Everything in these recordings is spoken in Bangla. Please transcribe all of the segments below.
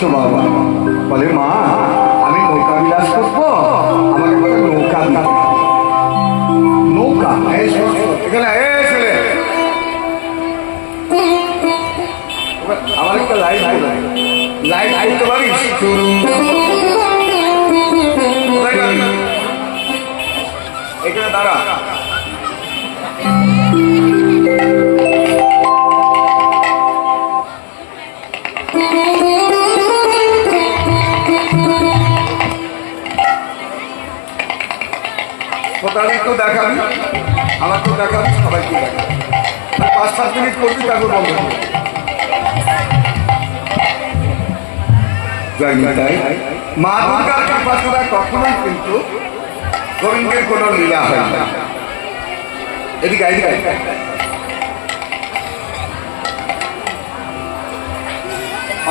করছো বাবা? বলে মা আমি নৌকা বিলাস করবো, আমাকে বলে নৌকা দিতে। নৌকা এখানে ছেলে আমার একটা লাইট লাইট আইতে পারিস? এখানে দাঁড়া। তো দেখাবি, আমার তো দেখাবি, সবাইকে দেখাবি। 5-7 মিনিট করবি, তারপর বন্ধ করবি। মা দুর্গার কৃপা ছাড়া কখনোই কিন্তু গোবিন্দের কোন লীলা হয় না। এদিকে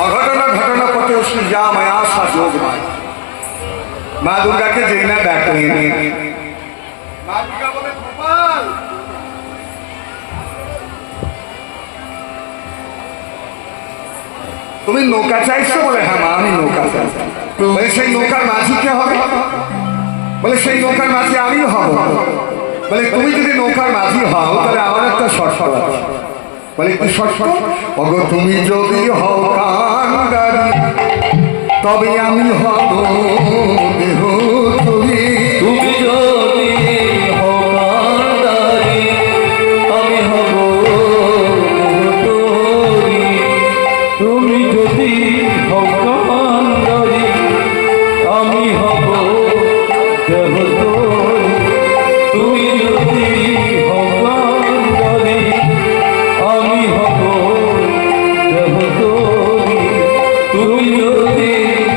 অঘটনা ঘটনা পথে যা মায়া সা যোগ মায়। মা দুর্গাকে যে না ডাকলেন, মা দুর্গা বলে গোপাল তুমি নৌকা চাইছো? বলে হ্যাঁ মা আমি নৌকা চাইছি। বলে সেই নৌকার মাঝি কে হবে? বলে সেই নৌকার মাঝি আমি হব। বলে তুমি যদি নৌকার মাঝি হও তাহলে আমার একটা শর্ত আছে। বলে কি শর্ত? ওগো তুমি যদি হও কান্ডারি তবে আমি হব দেহ তুমি। তুমি যদি হও কান্ডারি আমি হব দেহ তোরি। তুমি যদি হও কান্ডারি আমি হব দেহ তোরি। তুমি যদি হও কান্ডারি আমি হব দেহ তোরি। তুমি যদি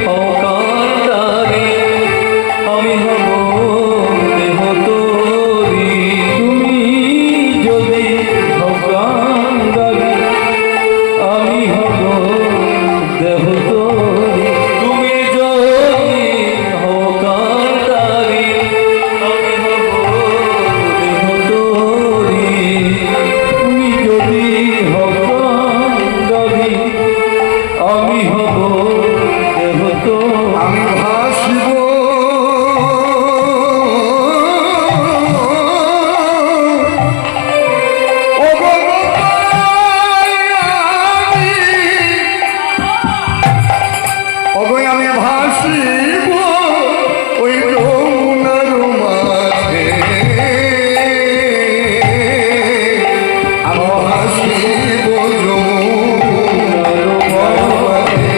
হও কান্ডারি আমি হব দেহ তোরি। তুমি যদি হও কান্ডারি আমি হব দেহ তোরি। তুমি যদি হও কান্ডারি আমি হব দেহ তোরি। তুমি যদি হও কান্ডারি আমি হব দেহ তোরি। আমি ভাসিব ওগো আমি ভাসিব ওই যমুনার মাঝে। আমি ভাসিব যমুনার মাঝে।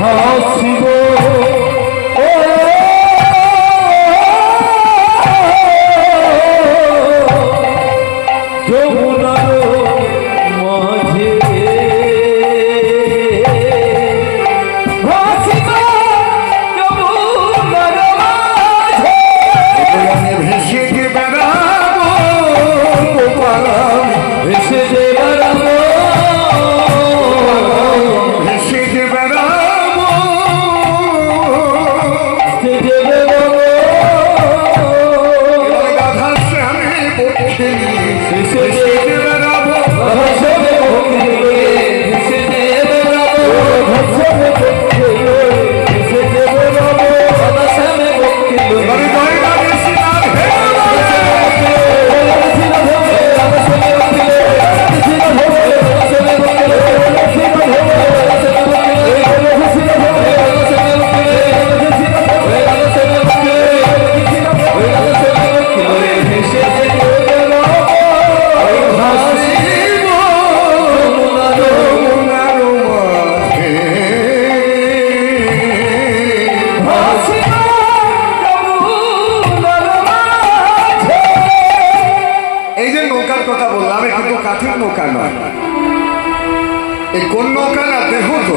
হাসিব ও যমুনার মাঝে। হাসিব যমুনার মাঝে। আমি ভেসে যে বেড়াবো গোপাল, ভেসে যে বেড়াবো, ভেসে যে বেড়াবো ভেসে যে বেড়াবো। গাধার সামনে বসে ভেসে যে ভেসে বেড়াবো। ভাসবে বকিলে, ভেসে যে বেড়াবো, ভাসবে বকিলে, ভেসে যে বেড়াবো, ভাসবে বকিলে। আমি দয়না বেশি না ভেবে এই যে নৌকার কথা বললাম, এ কিন্তু কাঠের নৌকা নয়। এই কোন নৌকা না দেহ তো।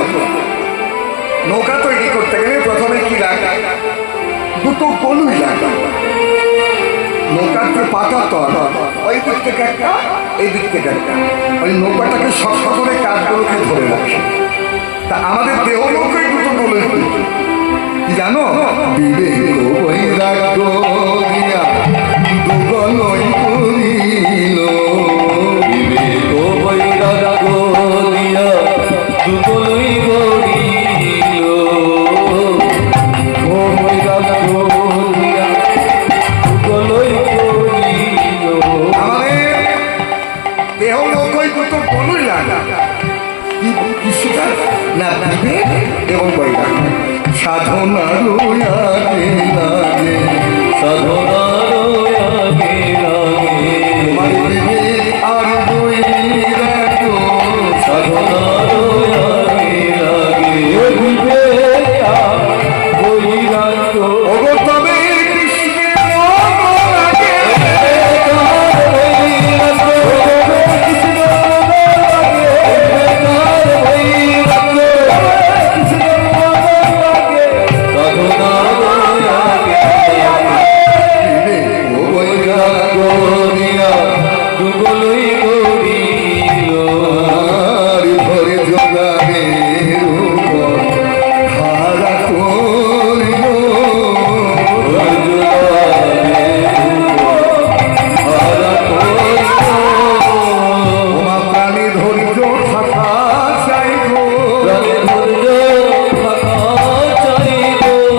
নৌকা তৈরি করতে গেলে প্রথমে কি লাগে? দুটো কলুই লাগে। নৌকার যে পাতা তো ওই দিক থেকে একটা, এই দিক থেকে একটা, ওই নৌকাটাকে শক্ত করে কাঠগুলোকে ধরে রাখে। তা আমাদের দেহ নৌকায় দুটো কলুই কি জানো? বিবেক বৈরাগ্য দিয়া দুগলই করিল। বিবেক বৈরাগ্য দিয়া দুগলই গড়িল। কি সেটা না বিবেক এবং বৈরাগ্য সাধনার আগে লাগে সাধনার আগে লাগে তোমার বিবেক আর বৈরাগ্য সাধনার আগে লাগে বিবেক আর বৈরাগ্য ওগো তবে কৃষ্ণের মঙ্গল লাগে বিবেক ও বৈরাগ্য আর ভরে জোগাড়ের উপর ধারা করিল তোমার প্রাণে ধৈর্য থাকা চাইব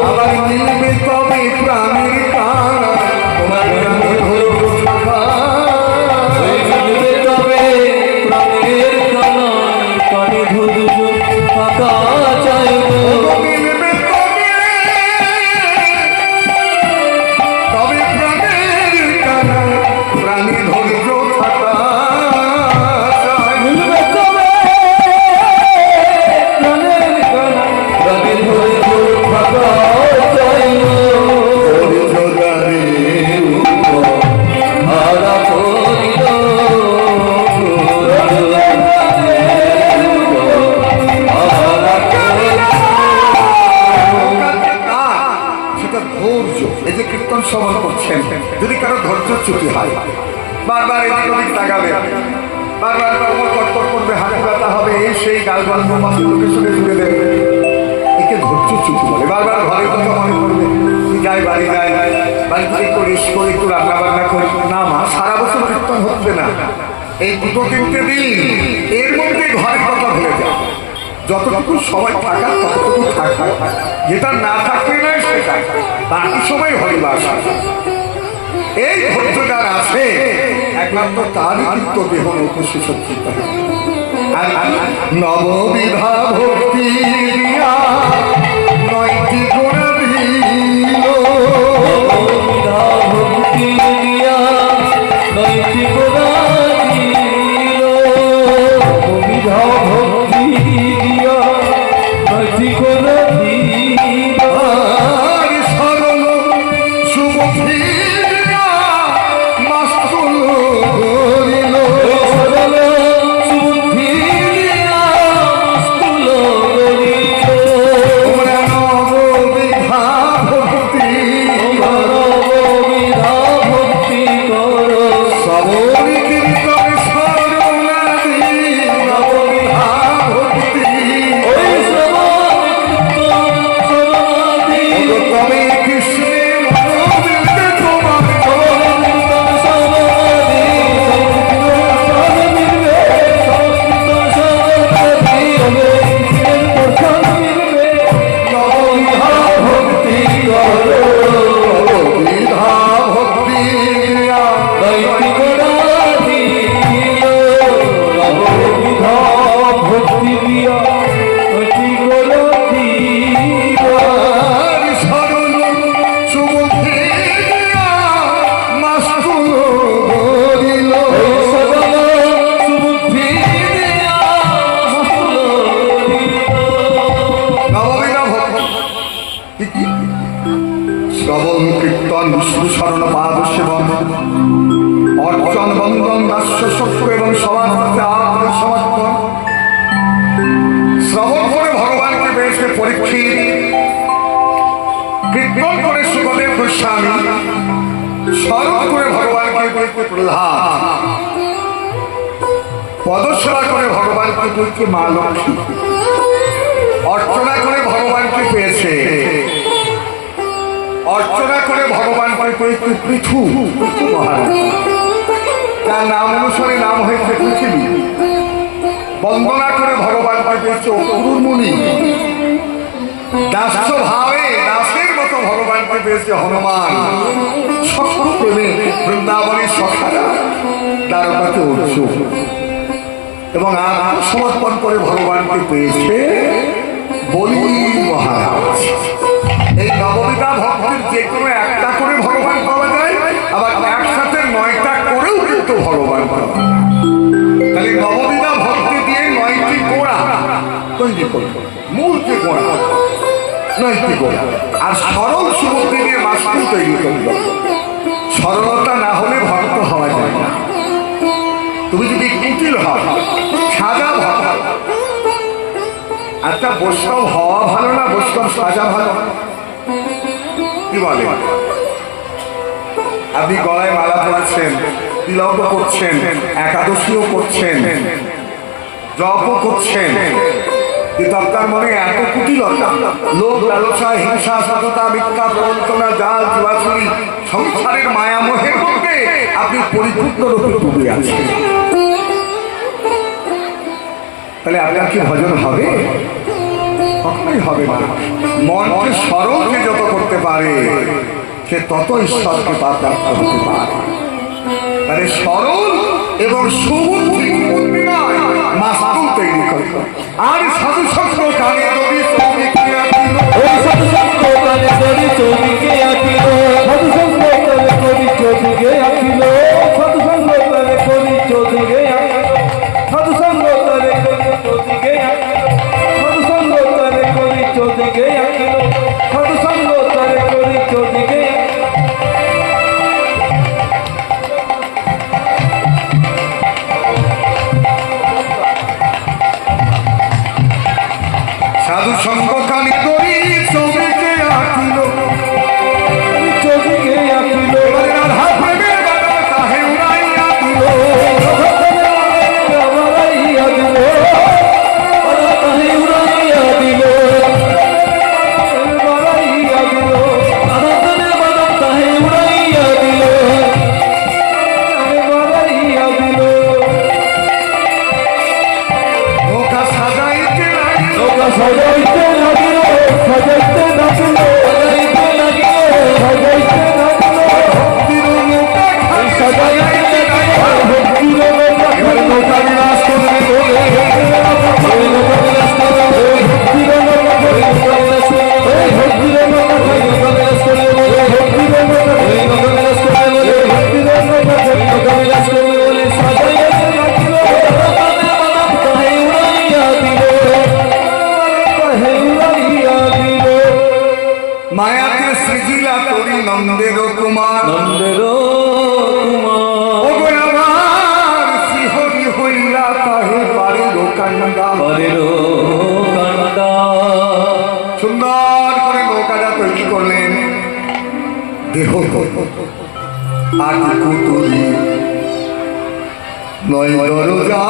আবার মিলবে তবে প্রাণের কানা তোমার প্রাণে ধৈর্য থাকা মিলবে তবে প্রাণের কানা প্রাণে ধৈর্য থাকা চাইব সেটা ধৈর্য এই যে কীর্তন শ্রবণ করছেন যদি কারো ধৈর্যচ্যুতি হয় বারবার এদিক ওদিক তাকাবে বারবার কর্মর কটকট করবে হাতে ব্যথা হবে এই সেই গাল গল্প মাছগুলোকে শুনে ঘুরে দেবে একে ধৈর্যচ্যুতি বলে বারবার ঘরের কথা মনে করবে যাই বাড়ি যায় বাড়ি থেকে করিস করে একটু রান্না বান্না করি না মা সারা বছর কীর্তন হচ্ছে না এই দুটো তিনটে দিন এর মধ্যে ঘরের কথা ভুলে যায় যতটুকু সময় থাকার ততটুকু থাকা যেটা না থাকবে না সেটা বাকি সময় হরিবাস এই ধৈর্য যার আছে একমাত্র তারই কিন্তু দেহ উপস্থিত সজ্জিত আর নববিধা ভক্তি দিয়া নয়টি গুণ দিল আর সরল সুমুখী দিয়া মাস্তুল করিল তোমরা নববিধা ভক্তি সবরি কীর্তন স্মরণাদি নববিধা ভক্তি তবে কৃষ্ণের মনোবিন্দে তোমার নববিধা ভক্তি করো নববিধা ভক্তি দিয়া আর সরল সুমুখী দিয়া মাস্তুল করিল নববিধা ভক্তি শ্রবণ কীর্তন সুস্মরণ পাদ সেবন অর্চন বন্দন দাস্য সক্ষ এবং সবার সাথে আত্ম সমর্পণ শ্রবণ করে ভগবানকে পেয়েছে পরীক্ষিত কীর্তন করে সুখদেব গোস্বামী স্মরণ করে ভগবানকে পেয়েছে প্রহ্লাদ পদসেবা করে ভগবানকে পেয়েছে মা লক্ষ্মী অর্চনা করে ভগবানকে পেয়েছে অর্চনা করে ভগবানকে পেয়েছে পৃথু মহারাজ তার নাম অনুসারে নাম হয়েছে পৃথিবী বন্দনা করে ভগবানকে পেয়েছে অক্রুর মুনি দাস্য ভাবে দাসের মতো ভগবানকে পেয়েছে হনুমান সকল প্রেমে বৃন্দাবনের সখারা দ্বারকাতে অর্জুন এবং আত্মসমর্পণ করে ভগবানকে পেয়েছে বলি মহারাজ। এই নববিধা ভক্তির যে কোনো একটা করে ভগবান পাওয়া যায়, আবার একসাথে 9টা করেও কিন্তু ভগবান পাওয়া যায়। তাহলে নববিধা ভক্তি দিয়ে 9টি গোড়া তৈরি করবে, মূর্তি গোড়া 9টি গোড়া, আর সরল সুবুদ্ধি দিয়ে মাস্কুল তৈরি করবে। সরলতা না হলে ভক্ত হওয়া যায় না। তুমি যদি কুটিল হও, সাজা ভালো, একটা বৈষ্ণব হওয়া ভালো না বৈষ্ণব সাজা ভালো? কি বলে? আপনি গলায় মালা পড়াচ্ছেন, তিলক করছেন, একাদশীও করছেন, জপও করছেন, কিন্তু আপনার মনে এত কুটিলতা, লোভ লালসা, হিংসা, সততা, মিথ্যা প্রবঞ্চনা, জাল জুয়াচুরি, সংসারের মায়ামোহের মধ্যে আপনি পরিপূর্ণ রূপে ডুবে আছেন। তাহলে আপনার কি ভজন হবে? কখনোই হবে না। মনকে সরলকে যত করতে পারে সে তত ঈশ্বরকে প্রাপ্ত হতে পারে। তাহলে সরল এবং সুবুদ্ধি নয়, মাস্কুল তৈরি করবে। আর সাধু সঙ্গ কানে যদি চৌদিকে আঁকিল, ওই সাধু সঙ্গ কানে যদি চৌদিকে আঁকিল, সাধু সঙ্গ কানে যদি চৌদিকে আঁকিল, সাধু সঙ্গ কানে যদি চৌদিকে আঁকিল, সাধু সঙ্গ কানে যদি চৌদিকে আঁকিল, সাধু সঙ্গ কানে যদি চৌদিকে আঁকিল, সাধু সঙ্গ কানে যদি চৌদিকে আঁকিল। সাধু সঙ্গ কানে করি চৌদিকে আঁকিল, চৌদিকে আঁকিল, রাধা প্রেমের বাধা তাহে উড়াইয়া দিল। উড়াইয়া দিল, তাহে উড়াইয়া দিল, উড়াইয়া দিল, রাধানের বাদক তাহে উড়াইয়া দিল, উড়াইয়া দিল। নৌকা সাজাইতে লাগিল, নৌকা সাজাইতে লাগিল, সাজাইতে লাগিল, সাজাইতে লাগিল, সাজাইতে লাগিল, ভক্তির নৌকা খালি সাজাইতে লাগিল, ভক্তির নৌকা খালি নৌকা বিলাস করবে বলে, ওই নৌকা বিলাস করবে, ওই ভক্তির নৌকা খালি নৌকা বিলাস করবে, ওই ভক্তির নৌকা খালি নৌকা বিলাস করবে বলে, ভক্তির নৌকা খালি নৌকা বিলাস করবে বলে, ভক্তির নৌকা খালি নৌকা বিলাস করবে বলে, সাজাইতে লাগিল, রাধানের বাদক তাহে উড়াইয়া দিল, তাহে উড়াইয়া দিল। মায়াতে সৃজিলা করি নন্দের কুমার, নন্দের কুমার ওগো আমার শিহরি হইলা তাহে পারিল কান্ডা। হরের কান্ডা। সুন্দর করে নৌকাটা তৈরি করলেন, দেহ আর কুতুরি নয় দরজাটা।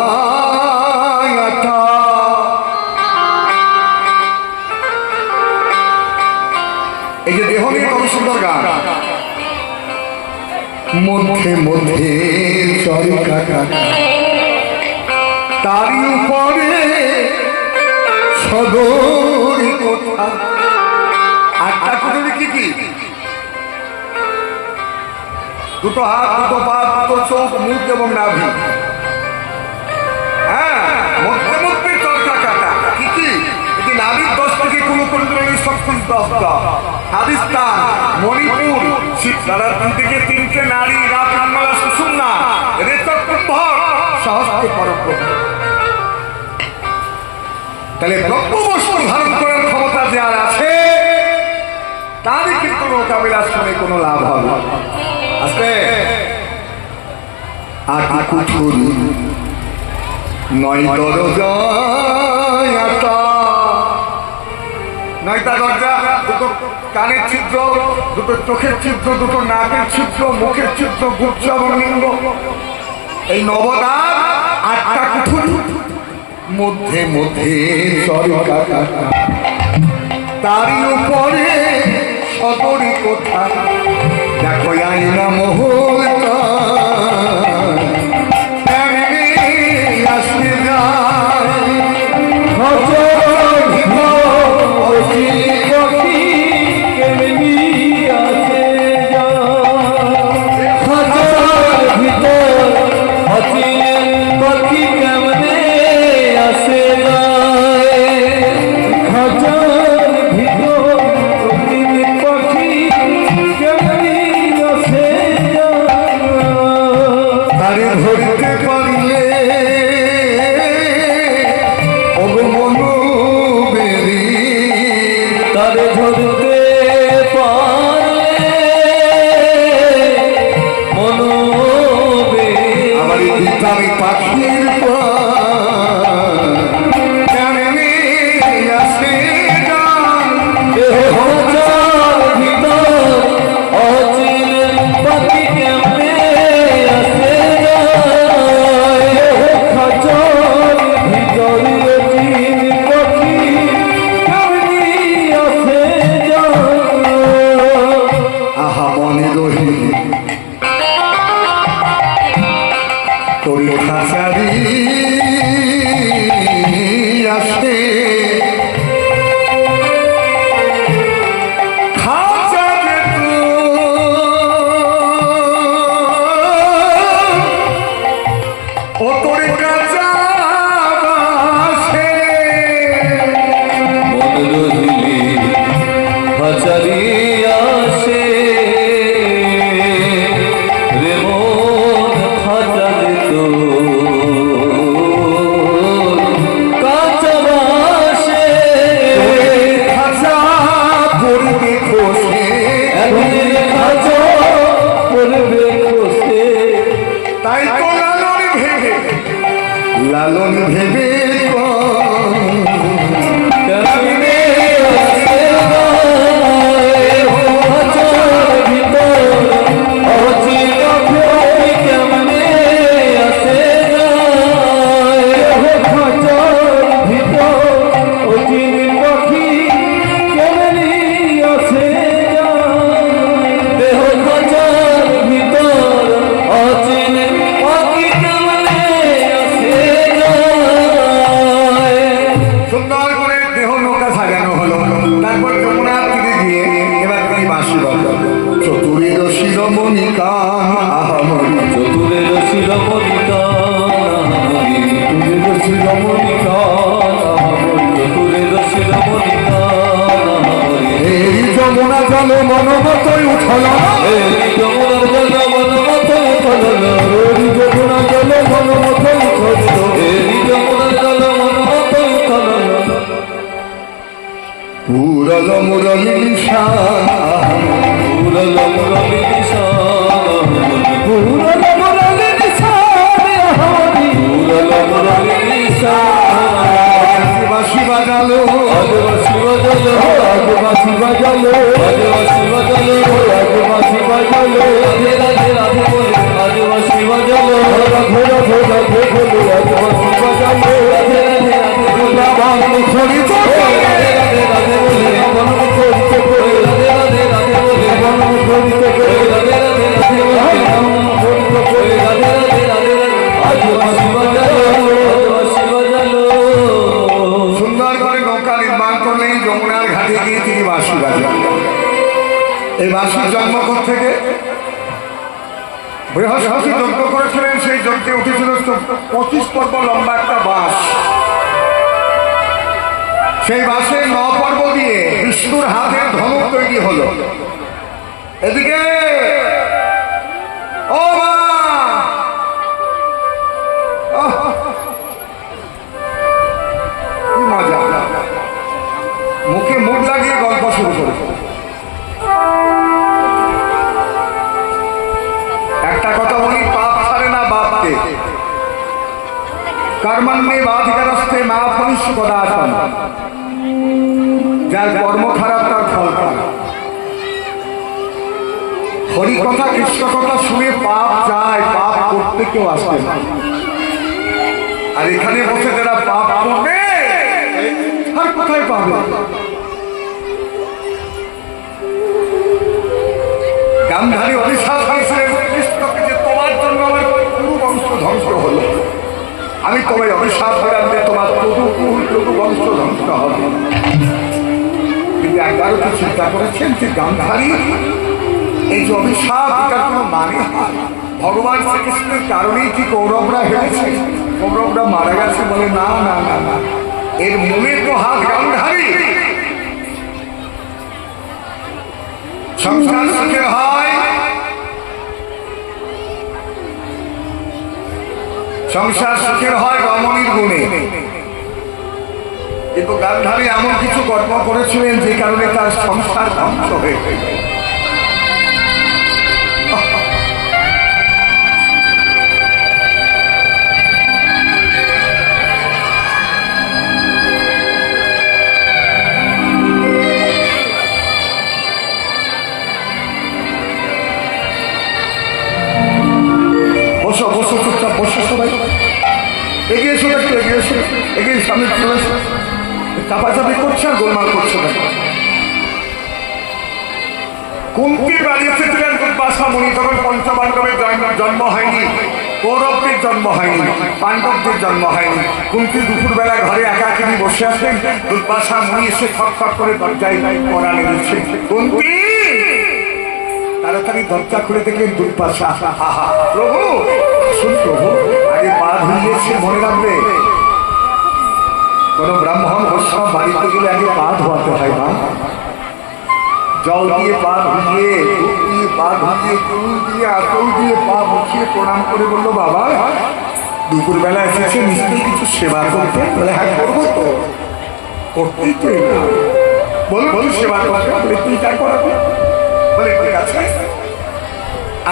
এই যে দেহ নিয়ে কত সুন্দর গান, মধ্যে মধ্যে চরিকা তারই উপরে সদর কোঠা। আটটা কুটুরি কি কি? দুটো হাত, দুটো পা, দুটো চোখ, মুখ এবং নাভি। হ্যাঁ, মধ্যে মধ্যে চরকা কাটা। কি কি? এটি নাভির 10 থেকে কুলকুণ্ডলী শক্তি 10টা। হাদিস্তান, মণিপুর, শিবসারা 3 থেকে 3টে নারী, রাত আন্নলা সুষুম্না, রেচক কুম্ভক, সহস্তে পরব্রহ্ম। তাহলে ব্রহ্মবস্তু ধারণ করার ক্ষমতা যার আছে তারই কিন্তু নৌকা বিলাস করে কোনো লাভ হবে। আস্তে আটি কুঠুরি নয় দরজা, 9টা দরজা, দুটো কানের ছিদ্র, দুটো চোখের ছিদ্র, দুটো নাকের ছিদ্র, মুখের ছিদ্র, গুচ্ছ এবং লিঙ্গ। এই নবদ্বার 8টা কুঠুরি, মধ্যে মধ্যে চরকা কাটা, তারই উপরে সদরি কোঠা। দেখো আইনা মহল আসলে যায়, হজর ভিতর পক্ষী কেমনি আসে যায়, হজর ভিতর পক্ষী কেমনে রমণী কান আহামরি চতুরের শিরোমণি কান চতুরের শিরোমণি কান চতুরের শিরোমণি কান এই যমুনা জলে মনমতই উঠল এই যমুনার জলে মনমতই উঠল এই যমুনা জলে মনমতই উঠল এই যমুনার জলে মনমতই উঠল পুরল মুরলী নিশান পুরল মুরলী নিশান পুরল মুরলী নিশান পুরল মুরলী নিশান বাঁশি বাজালো আদিবাসী বাজালো আদিবাসী বাজালো আদিবাসী বাজালো আদিবাসী বাজালো রাধে রাধে রাধে বলে আদিবাসী বাজালো রাধে রাধে রাধে বলে আদিবাসী বাজালো রাধে রাধে রাধে বলে বাংলা ছড়ি রাধে রাধে রাধে বলে বনম ছড়িতে করে রাধে রাধে রাধে বলে বনম ছড়িতে করে রাধে রাধে রাধে বলে বনম ছড়িতে করে রাধে রাধে রাধে আদিবাসী বাজালো আদিবাসী বাজালো সুন্দর করে নৌকা নির্মাণ করলেন যমুনার ঘাটে গিয়ে তিনি বাঁশি বাজালেন এই বাঁশির জন্ম থেকে বৃহস্পতি যজ্ঞ করেছিলেন সেই যজ্ঞে উঠেছিল 25 পর্ব লম্বা একটা বাঁশ সেই বাঁশের 9 পর্ব দিয়ে বিষ্ণুর হাতের ধনুক তৈরি হলো এদিকে ও মা কি মজা মুখে মুখ লাগিয়ে গল্প শুরু করেছে একটা কথা বলি পাপ ছাড়ে না বাপকে কর্মণ্যে বাধিকারস্থে মা ফলিষ কদাচন যার কর্ম খারাপ তার ফল খারাপ হরি কথা কৃষ্ণ কথা শুনে পাপ যায় পাপ করতে কেউ আসবে না আর এখানে বসে যারা পাপ করবে আর কোথায় পাবে গান্ধারী অভিশাপ হয়েছিলেন কৃষ্ণকে যে তোমার জন্য আমার পুরো বংশ ধ্বংস হলো আমি তোমায় অভিশাপ দিলাম যে তোমার পুরো বংশ ধ্বংস হবে কিন্তু একবারও তো চিন্তা করেছেন যে গান্ধারী এই যে অভিশাপ এটার কোনো মানে হয় ভগবান শ্রীকৃষ্ণের কারণেই কি কৌরবরা হেরেছে কৌরবরা মারা গেছে বলে না না না না এর মূলে তো হাত গান্ধারী সংসার সুখের হয় সংসার সুখের হয় রমণীর গুণে কিন্তু গান্ধারী এমন কিছু কর্ম করেছিলেন যে কারণে তার সংসার ধ্বংস হয়ে গেল বসো বসো চুপচাপ বসো সবাই এগিয়ে এসো একটু এগিয়ে এসো এগিয়ে সামনে চলে এসো চাপাচাপি করছে আর গোলমাল করছো না কুন্তির বাড়ি এসেছিলেন দুর্বাসা মুনি তখন পঞ্চপাণ্ডবের জন্ম হয়নি কৌরবদের জন্ম হয়নি পাণ্ডবদের জন্ম হয়নি কুন্তি দুপুরবেলা ঘরে একাকিনী বসে আছেন দুর্বাসা মুনি এসে ঠক ঠক করে দরজায় পড়া লেগেছে কুন্তি তাড়াতাড়ি দরজা খুলে দেখলেন দুর্বাসা প্রভু শুন প্রভু আগে পা ধুইয়েছে মনে রাখবে কোন ব্রাহ্মণ বৈষ্ণব বাড়িতে গেলে আগে পা ধোয়াতে হয় না জল দিয়ে পা ধুইয়ে দুধ দিয়ে পা ধুইয়ে চুল দিয়ে আঁচল দিয়ে পা মুছিয়ে প্রণাম করে বললো বাবা দুপুরবেলা এসেছে নিশ্চয়ই কিছু সেবা করতে বলে হ্যাঁ করবো তো করতেই তো না বলবো সেবা করতে বলে তুই কাজ করাবো বলে ঠিক আছে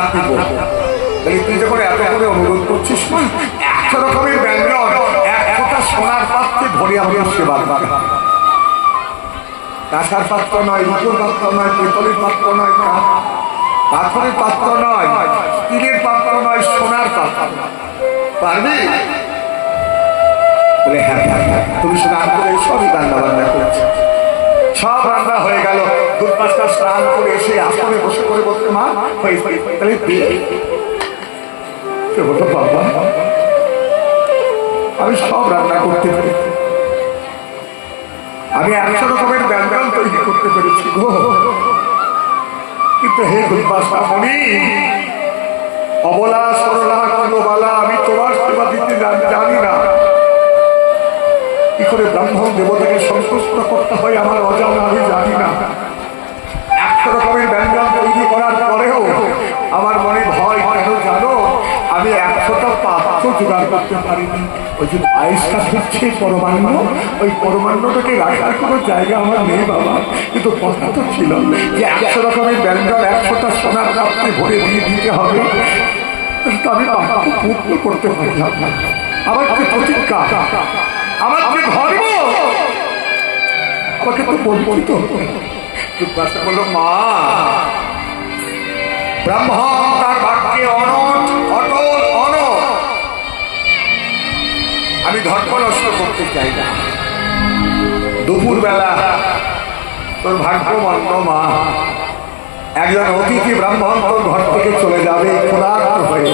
আপনি বলে তুই যখন এত করে অনুরোধ করছিস না 100 রকমের ব্যঞ্জন এক ফোঁটা সোনার পাত্রে ভরে আমাদের সেবা করতে কাঁসার পাত্র নয় রূপোর পাত্র নয় পেতলের পাত্র নয় পাথরের পাত্র নয় স্টিলের পাত্র নয় সোনার পাত্র পারবি বলে হ্যাঁ হ্যাঁ হ্যাঁ তুমি স্নান করে সবই রান্না বান্না করেছে সব রান্না হয়ে গেল দুর্বাসা স্নান করে এসে আসনে বসে করে বলতে মা তাহলে বাবা আমি সব রান্না করতে পারি আমি 100 রকমের ব্যঞ্জন তৈরি করতে পেরেছি গো কিন্তু হে দুর্বাসা মণি, অবলা সরলা কুলবালা, আমি তোমার সেবা দিতে জানি না। কি করে ব্রাহ্মণ দেবতাকে সন্তুষ্ট করতে হয় আমার অজানা, আমি জানি না। একশো রকমের ব্যঞ্জন তৈরি করার পরেও আমার মনে ভয় কেন জানো? আমি 100টা পাত্র জোগাড় করতে পারিনি। ওই যে 22টা হচ্ছে পরমান্ন, ওই পরমান্নটাকে রাখার কোনো জায়গা আমার নেই বাবা। কিন্তু কথা তো ছিল যে 100 রকমের ব্যঞ্জন 100টা সোনার রাত্রে ভরে দিয়ে দিতে হবে। কিন্তু আমি পাত্র পূর্ণ করতে পারলাম না। আমার যে প্রতিজ্ঞা, আমার যে ধর্ম, আমাকে তো বলবই তো। বলল মা, ব্রাহ্মণ তার বাক্যে অনট অটল অনট। আমি ধর্ম নষ্ট করতে চাই না। দুপুর বেলা তোর ভাগ্য মন্দ মা, একজন অতিথি ব্রাহ্মণ তোর ঘর থেকে চলে যাবে ক্ষুধার্ত হয়ে।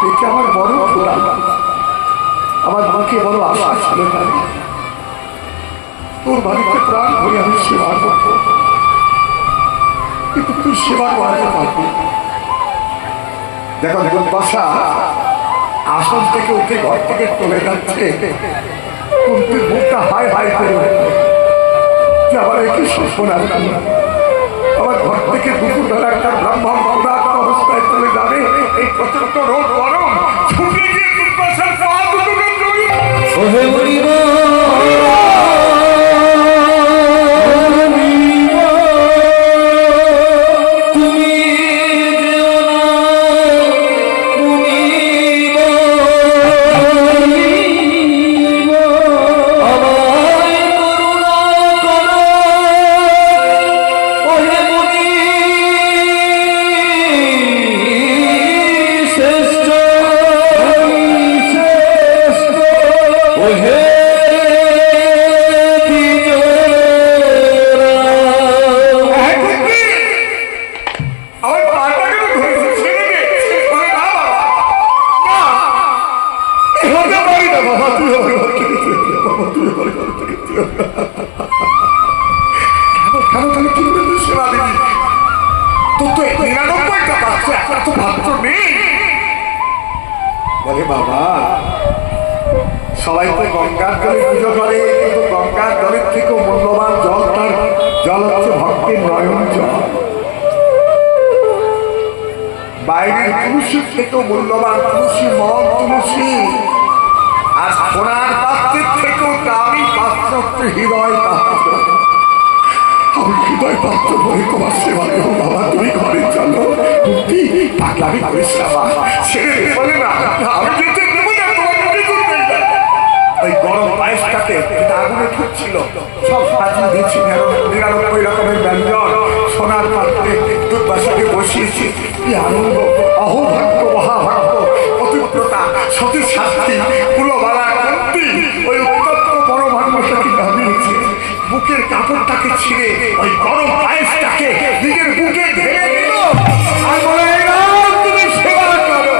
দেখে আমার বড় ক্ষুধা, আমার মাকে বড় আশা ছিল তোর বাড়িতে প্রাণ ভরে আমি সেবা করবো, কিন্তু তুই সেবা করাতে পারবি। দেখো দেখুন বাসা আসন থেকে উঠে ঘর থেকে চলে যাচ্ছে, কুন্তির মুখটা হাই হাই করে যে আমার একই স্বপ্ন আর আমার ঘর থেকে দুপুরবেলা একটা ব্রাহ্মণ ক্ষুধার্ত অবস্থায় চলে যাবে। এই প্রচন্ড রোদ গরম, ছুটে গিয়ে দুর্বাসার পা দুটোকে জড়িয়ে ওহে মনিব বাবা। সবাই তো গঙ্গার জলে পুজো করে, কিন্তু গঙ্গার জলের থেকেও মূল্যবান জল, তার জল হচ্ছে ভক্তের নয়ন জল। বাইরের তুলসীর থেকেও মূল্যবান তুলসী মন তুলসী, আর সোনার পাত্রের থেকেও দামি পাত্র হচ্ছে হৃদয় পাত্র। আমি হৃদয় পাত্র বলে তোমার সেবা দেবো বাবা। তুমি ঘরে চলো, তুমি পাগলামি করিস না বাবা, ছেড়ে বলে না আমি যেতে দেবো না, তোমাকে করবে না। ওই গরম পায়েসটাকে যেটা আগুনে ঠুকছিল সব সাজিয়ে দিয়েছি 99 রকমের ব্যঞ্জন সোনার পাত্রে দুর্বাসাকে বসিয়েছি। কি আনন্দ, অহোভাগ্য মহাভাগ্য, পতিব্রতা সতী শাস্তি কুলবালা কুন্তি ওই উত্তপ্ত বড় ভাগ্যটাকে নামিয়েছে। বুকের কাপড়টাকে ছিঁড়ে ওই গরম পায়েসটাকে নিজের বুকে ঢেলে দিল আর বলে তুমি সেবা করো।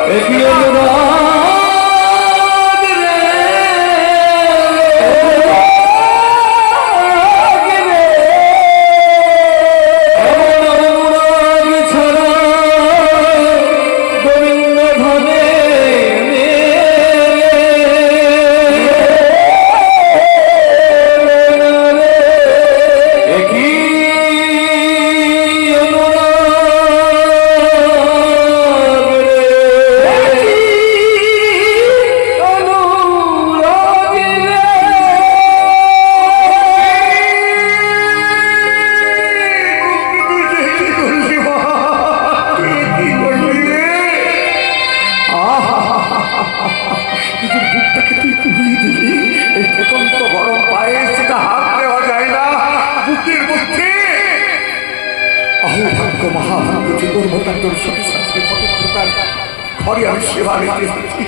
ঘরে আমি সেবা নিতে এসেছি।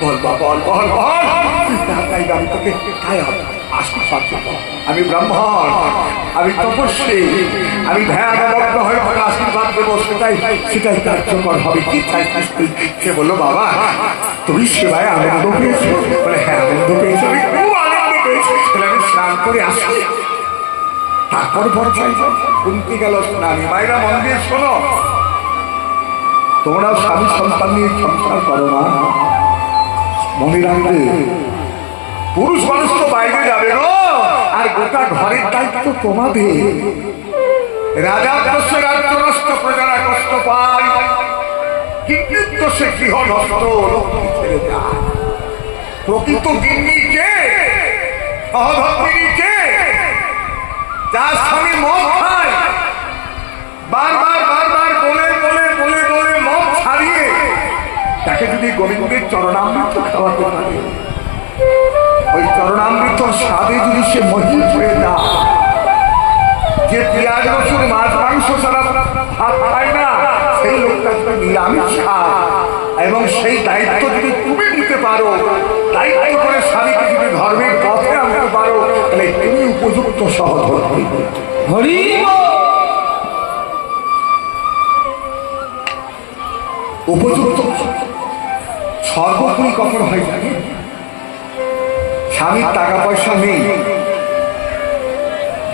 বল বল বল বল, আমি তোকে আশীর্বাদ দেবো। আমি ব্রাহ্মণ, আমি তপস্বী, আমি ধ্যানমগ্ন হয়ে তোকে আশীর্বাদ দেবো। সেটাই কার্যকর হবে। কি চাইছিস তুই? সে বললো বাবা তুমি সেবায় আনন্দ পেয়েছো? বলে হ্যাঁ আনন্দ পেয়েছো, আমি খুব আনন্দ পেয়েছি। তাহলে আমি স্নান করে আসি। তারপর ভরসাই কুন্তি গেল স্নানে। মায়েরা মন দিয়ে শোনো, তোমরা স্বামী সন্তান নিয়ে সংসার করো না, মনে রাখবে পুরুষ মানুষ তো বাইরে যাবে গো, আর গোটা ঘরের দায়িত্ব তোমাদের। রাজার দোষে রাজ্য নষ্ট, প্রজারা কষ্ট পায়, কিন্তু দোষে গৃহ নষ্ট, লক্ষ্মী ছেড়ে যায়। প্রকৃত গিন্নি কে, সহধর্মিনী কে? যার স্বামী মদ খায়, বারবার বারবার বলে বলে বলে বলে মদ ছাড়িয়ে তাকে যদি গোবিন্দের চরণামৃত খাওয়াতে পারে, ওই চরণামৃত স্বাদে যদি সে মোহিত হয়ে যায়, যে পেঁয়াজ রসুন মাছ মাংস ছাড়া ভাত খায় না, সেই লোকটা যদি নিরামিষ খায়, এবং সেই দায়িত্ব যদি তুমি নিতে পারো, দায়িত্ব করে স্বামীকে যদি ধর্মের পথে আনতে পারো, তাহলে তুমি উপযুক্ত সহধর্মী। হরি উপযুক্ত সর্বোপরি কখন হয় জানি? স্বামীর টাকা পয়সা নেই,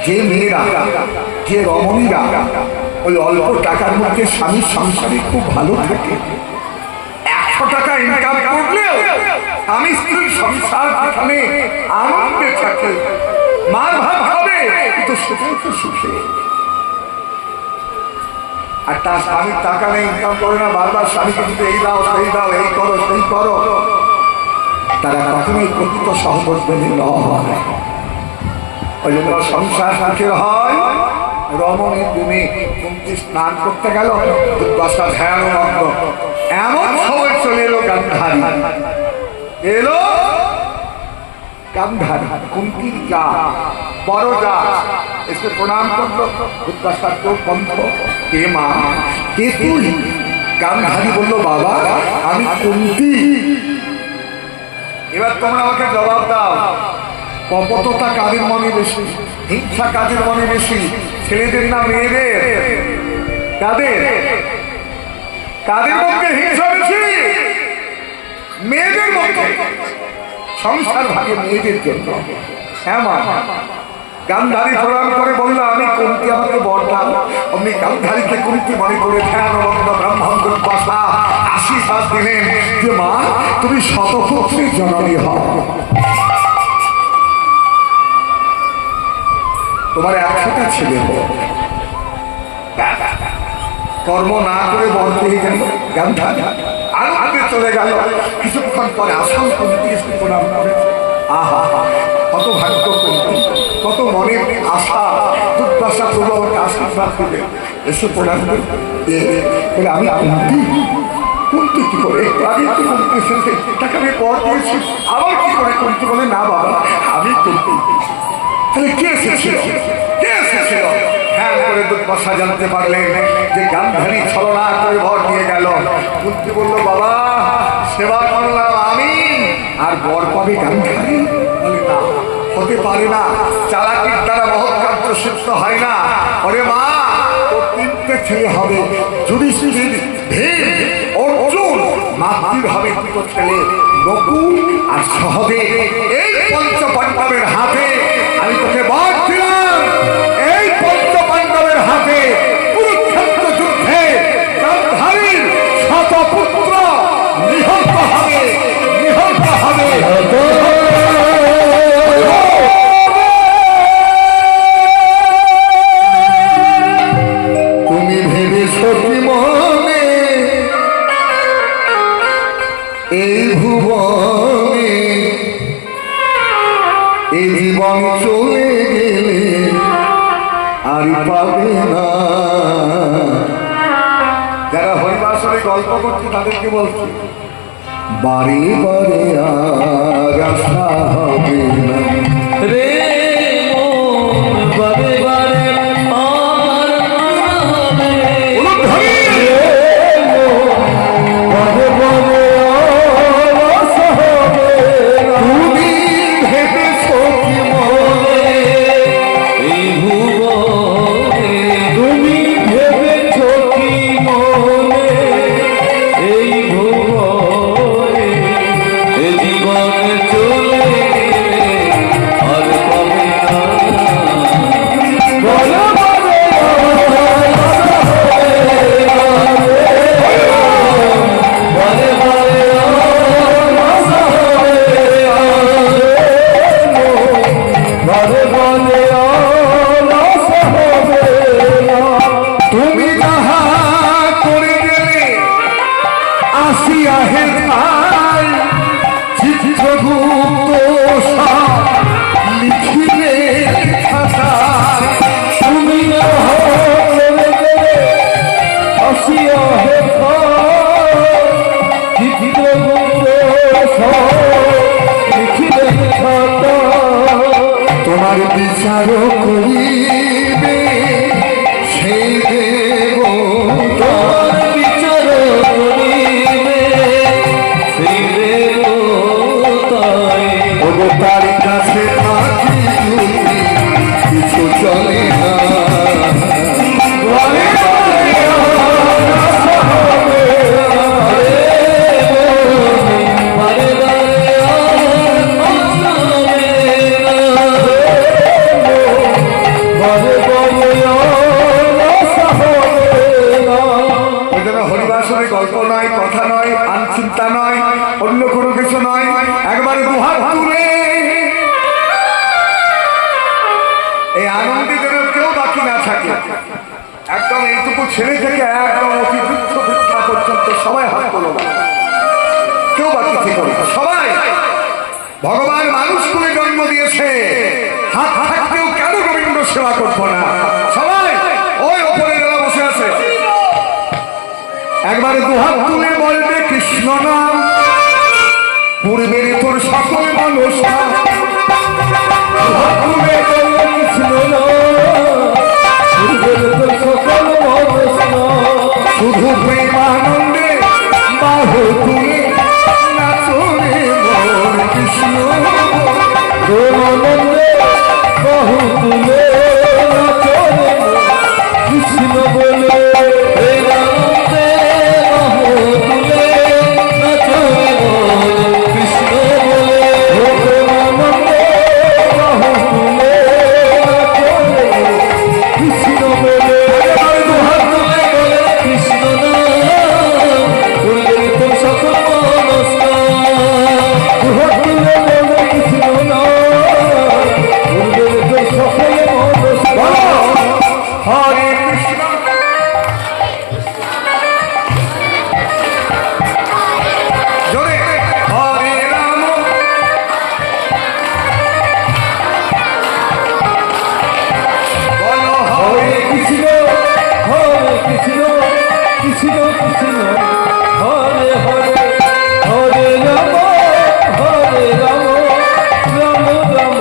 যে মেয়েরা, যে রমণীরা ওই অল্প টাকার মধ্যে স্বামীর সংসারে খুব ভালো থাকে, 100 টাকা ইনকাম করলেও স্বামী স্ত্রীর সংসার এখানে আনন্দে থাকে, মার ভাব হবে, কিন্তু সেটাই তো সুখে। আর তার স্বামীর টাকা নেই, ইনকাম করে না, বারবার স্বামীকে কিন্তু এই দাও সেই দাও, এই করো সেই করো, তারা কখনোই প্রকৃত সহধর্মিণী নয়। ওই জন্য সংসার সুখের হয়। রমণীর দিনে কুন্তি স্নান করতে গেল, দুর্বাসা ধ্যানমগ্ন, এমন সময় চলে এলো গান্ধারী। এলো গান্ধারী, কুন্তির যা, বড় যা, এসে প্রণাম করলো। দুর্বাসার চোখ বন্ধ, কে মা, কে তুই? গান্ধারী বললো, বাবা আমি কুন্তি। এবার তোমরা আমাকে জবাব দাও, কপটতা কাদের মনে বেশি, হিংসা কাদের মনে বেশি, ছেলেদের না মেয়েদের? কাদের কাদের মধ্যে হিংসা বেশি? মেয়েদের মধ্যে। সংসার ভাগে মেয়েদের জন্য। হ্যাঁ মা। গান্ধারী প্রণাম করে বলল, আমি কুন্তি, আমাকে বর দাও। অমনি গান্ধারীকে কুন্তি মনে করে ধ্যানমগ্ন ব্রাহ্মণ দুর্বাসা আশীর্বাদ দিলেন যে মা তুমি শতপুত্রের জননী হও, তোমার 100টা ছেলে হোক। কর্ম না করে বর পেয়ে গেল গান্ধারী, আর আগে চলে গেল। কিছুক্ষণ পরে আসাম কুন্তি এসে প্রণাম করে, আহা কত ভাগ্য কুন্তি, কত মনের আশা। দুর্বাসা প্রভু আমাকে আশীর্বাদ দিলে, এসে প্রণাম করে আমি কুন্তি। কুন্তি কি করে? আগে তো কুন্তি এসেছে, তাকে আমি বর দিয়েছি, আবার কি করে? কুন্তি বলে, না বাবা আমি কুন্তি। তাহলে কে এসেছিল? কে এসেছিল? হ্যাঁ করে দুর্বাসা জানতে পারলেন যে গান্ধারী ছলনা করে ভর নিয়ে গেল। কুন্তি বলল, বাবা সেবা করলাম আমি, আর বর পাবে গান্ধারী? বলে না, হতে পারে না, চালাকির দ্বারা মহৎ কার্য সিদ্ধ হয় না। ওরে মা, তোর 3টে ছেলে হবে, যুধিষ্ঠির, ভীম, অর্জুন, মাতৃর হবে 2টো ছেলে, নকুল আর সহদেব। এই পঞ্চপাণ্ডবের হাতে আমি তোকে বর দিলাম। এই পঞ্চপাণ্ডবের হাতে কুরুক্ষেত্র যুদ্ধে গান্ধারীর শতপুত্র নিহত হবে, নিহত হবে। তুমি ভেবেছ কি মনে এই ভুবনে এই জীবন চলে গেলে আর পাবে না? যারা হরিবাসরে গল্প করছে তাদেরকে বলছি, বারে বারে আর আশা হবে না রে মন, বারে বারে আর আশা হবে। বারে বারে আর আশা হবে। তুমি ভেবেছ কি মনে এই ভুবনে, তুমি ভেবেছ কি মনে এই ভুবনে, এ জীবন চলে গেলে ঘরে বলে অলস হবে না। তুমি যাহা করে গেলে আসিয়া হে ভাই চিত্রগুপ্ত সব লিখিলে খাতায়। তুমি যাহা করে গেলে আসিয়া হে চিত্রগুপ্ত লিখিলে খাতা। তোমার বিচার করিবে সেই দেবতা। তোমার বিচার করিবে সেই দেবতায়। ওগো তার কাছে থাকি যদি কিছু চলে না। ঘরে বলে অলস হবে না। ঘরে বলে অলস হবে না। ঘরে বলে অলস হবে না। ওই জন্য হরিবাসনে গল্প নয়, কথা নয়, আনচিন্তা নয়, অন্য কোনো কিছু নয়। একবার দুহাত তুলে এই আনন্দে যেন কেউ বাকি না থাকে। একদম এইটুকু ছেলে থেকে একদম অতি বৃদ্ধ বৃদ্ধা পর্যন্ত সবাই হাত তোলো, কেউ বাকি থেকে না। সবাই ভগবান মানুষ করে জন্ম দিয়েছে, হাত থাকতেও কেন গোবিন্দ সেবা করবো না? সবাই ওই ওপরে যারা বসে আছে একবারে দুহাত তুলে বলবে কৃষ্ণ নাম, পূর্বের তোর সকল মানুষ দুহাত তুলে বলবে কৃষ্ণ নাম, পূর্বের তোর সকল মানুষ নাম। শুধু প্রেমানন্দে বাহু তুলে নাচরে বল কৃষ্ণ। প্রেমানন্দে বাহু তুলে নাচরে কৃষ্ণ বলে। প্রেমানন্দে বাহু তুলে নাচরে কৃষ্ণ বলে। প্রেমানন্দে বাহু তুলে নাচরে কৃষ্ণ বলে। দুহাত তুলে বলে কৃষ্ণ নাম, পূর্বের তোর সকল মানুষ নাম। দুহাত তুলে বলে কৃষ্ণ নাম, পূর্বের তোর সকল মানুষ নাম। হরে কৃষ্ণ জোরে হরে রাম বলো হরে হরে কৃষ্ণ কৃষ্ণ কৃষ্ণ হরে হরে। হরে রাম রাম রাম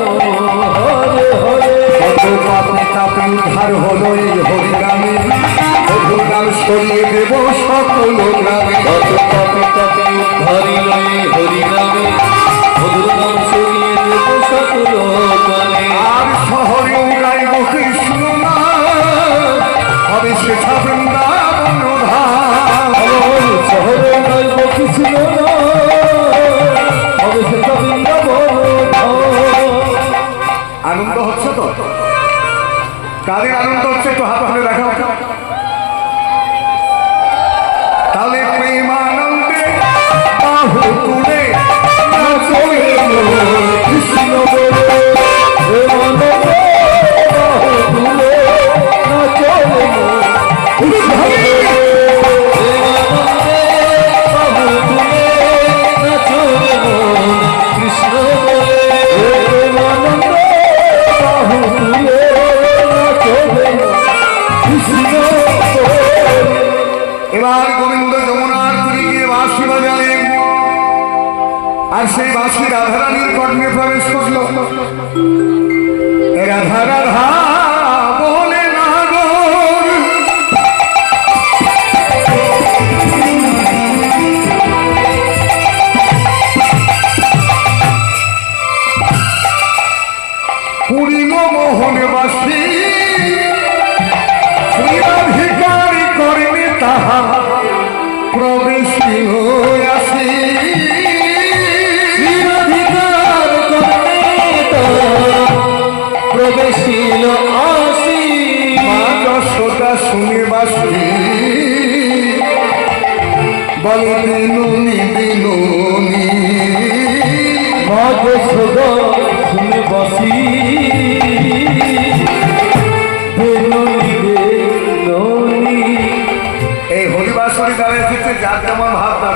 হরে হরে। কত পাপে তাপে উদ্ধার হলো এই হরিনামে, হরিনাম সরিয়ে দেব সকল গ্রামে। কত পাপে তাপে উদ্ধারিল এই হরিনামে, মধুর নাম ছড়িয়ে দেব সকল প্রাণে। আর শহরে গাইব কৃষ্ণ নাম, হবে সেটা বৃন্দাবন ধাম। আমার শহরে গাইব কৃষ্ণ নাম, হবে সেটা বৃন্দাবন ধাম। আনন্দ হচ্ছে তো? কাদের আনন্দ হচ্ছে একটু হাত হাতে দেখাও। তাহলে প্রেমানন্দে বাহু তুলে নাচরে কৃষ্ণ বলে। প্রেমানন্দে বাহু তুলে নাচরে কৃষ্ণ বলে। প্রেমানন্দে বাহু তুলে নাচরে কৃষ্ণ বলে। প্রেমানন্দে বাহু তুলে নাচরে কৃষ্ণ বলে। এবার গোবিন্দ যমুনার তীরে গিয়ে বাঁশি বাজালেন, আর সেই বাঁশি রাধারানীর কর্ণে প্রবেশ করল। রাধা রাধা বলে নাগর, পুরিল মোহন বাসী শ্রীরাধিকারী কর্মে তাহা প্রবেশিল আসি। শ্রীরাধিকার কর্মে তাহা প্রবেশিল আসি। মা যশোদা শুনে বাসি বলে দিনুনি দিনুনি। মা যশোদা শুনে বাসি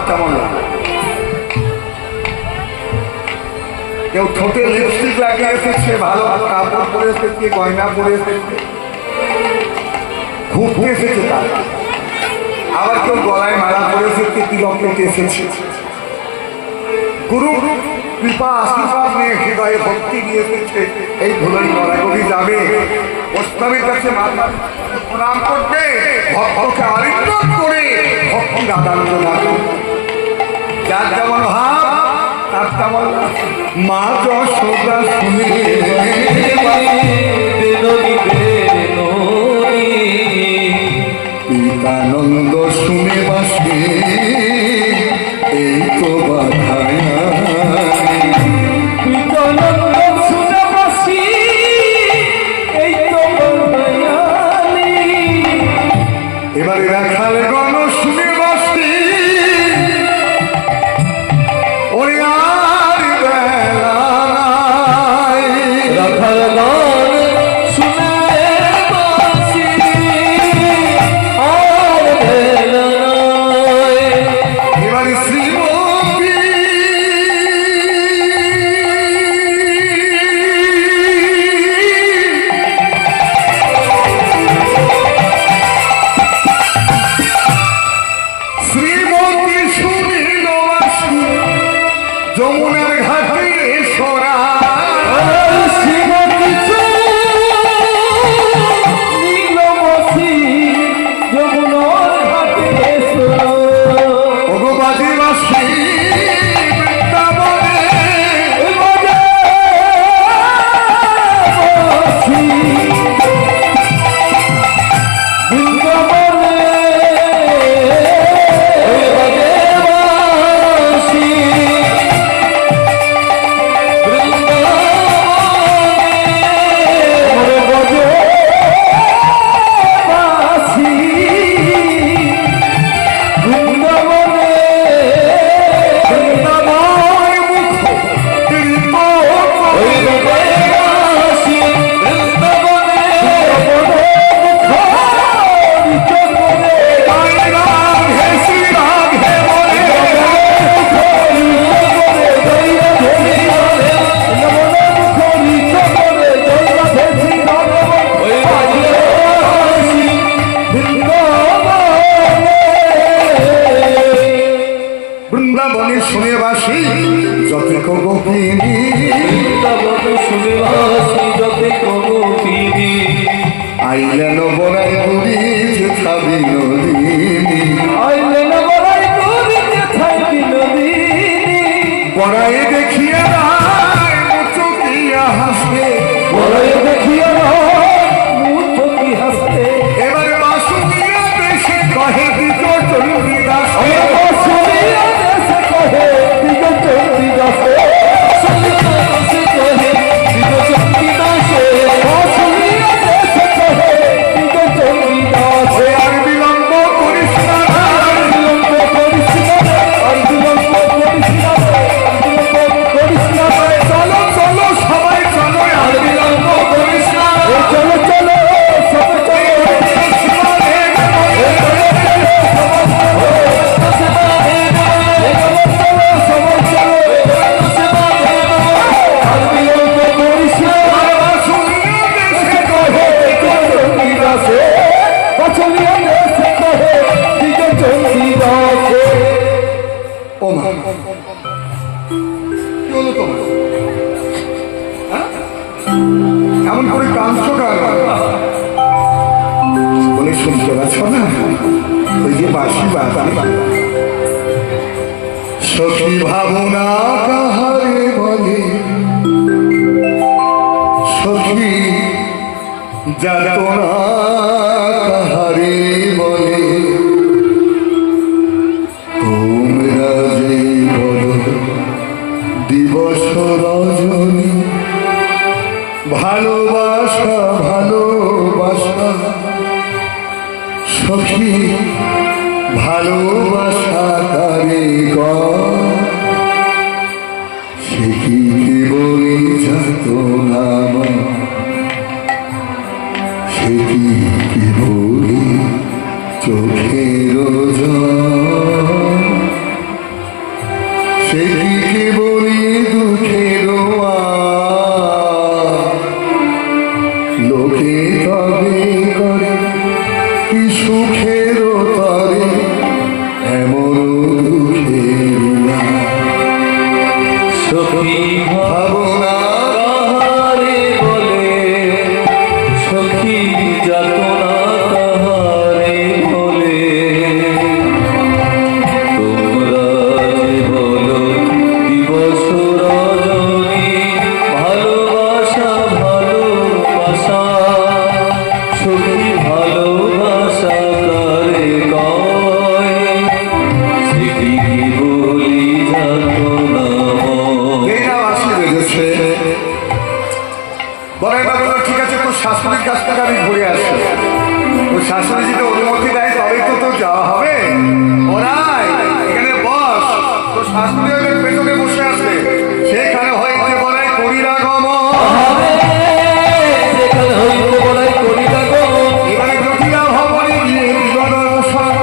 কেমন লাগে? কেউ ঠোঁটে লিপস্টিক লাগিয়ে এসেছে, ভালো কাপড় পরে এসেছে, গয়না পরে এসেছে, ঘুরতে এসেছে তার। আবার কেউ গলায় মালা পরে এসেছে, তিলক কেটে এসেছে। গুরু কৃপা আশীর্বাদ নিয়ে হৃদয়ে ভক্তি নিয়ে এসেছে। এই ধুলোই গড়াগড়ি যাবে, গোস্বামীর কাছে মাথা প্রণাম করবে, ভক্তকে আলিঙ্গন করে ভক্তির আদান প্রদান। যার যেমন ভাব তার তেমন মা যশোদা শুনে পিতানন্দ শুনে বাসে এই তো বাধায় এবারে রাখাল গণ শুনে বাসি ওরে আর বেলা রাখাল গণ শুনে বাসি আর বেলা এবারে শ্রীমতী শ্রীমতী শুনিল বাসি যমুনার ঘাটে সরা শ্রীমতী শুনিল বাসি যমুনার ঘাটে সরা ওগো বাজি বাসি বৃন্দাবনে বাজে বাসি বৃন্দাবনে বৃন্দাবনে শুনে বাসি যত গোপিনী বৃন্দাবনে শুনে বাসি যত গোপিনী আইলেন বড়াই পুরী যেথা বিনোদিনী আইলেন বড়াই পুরী যেথা বিনোদিনী বড়াই দেখিয়া মুচকিয়া হাসবে বড়াই দেখিয়া মুচকি হাসবে এবারে বাসুকিয়া দেশে কহে দিত চন্দ্রী দাস বাসুকিয়া দেশে কহে দিত চন্দ্রী দাস আর বিলম্ব করিস না চলো চলো সবাই চলো আর বিলম্ব করিস না চলো চলো ও মা কি হলো তোমার? এমন করে কাঁদছো কেন? বলে শুনতে পাচ্ছ না ওই যে বাঁশি বাঁধা সখী ভাবনা কাহারে বলে সখী যাতনা কাহারে বলে তোমরা যে বলো দিবস রজনী ভালোবাসা ভালোবাসা সখী ভালোবাসা কারে সে কি কেবলই যাতনা সে কি কেবলই চোখের জল বললো ঠিক আছে তোর শাশুড়ির কাছ থেকে আমি ঘুরে আসি। তোর শাশুড়ি যদি অনুমতি দেয় তবে তো তোর যাওয়া হবে। ওরাই এখানে বস, তোর শাশুড়ি ওদের পেছনে বসে আছে, সেখানে হইতে বলাই করি রাগম। সেখানে হইতে বলাই করি রাগম। এবারে জটিলা ভবনে গিয়ে বিনোদন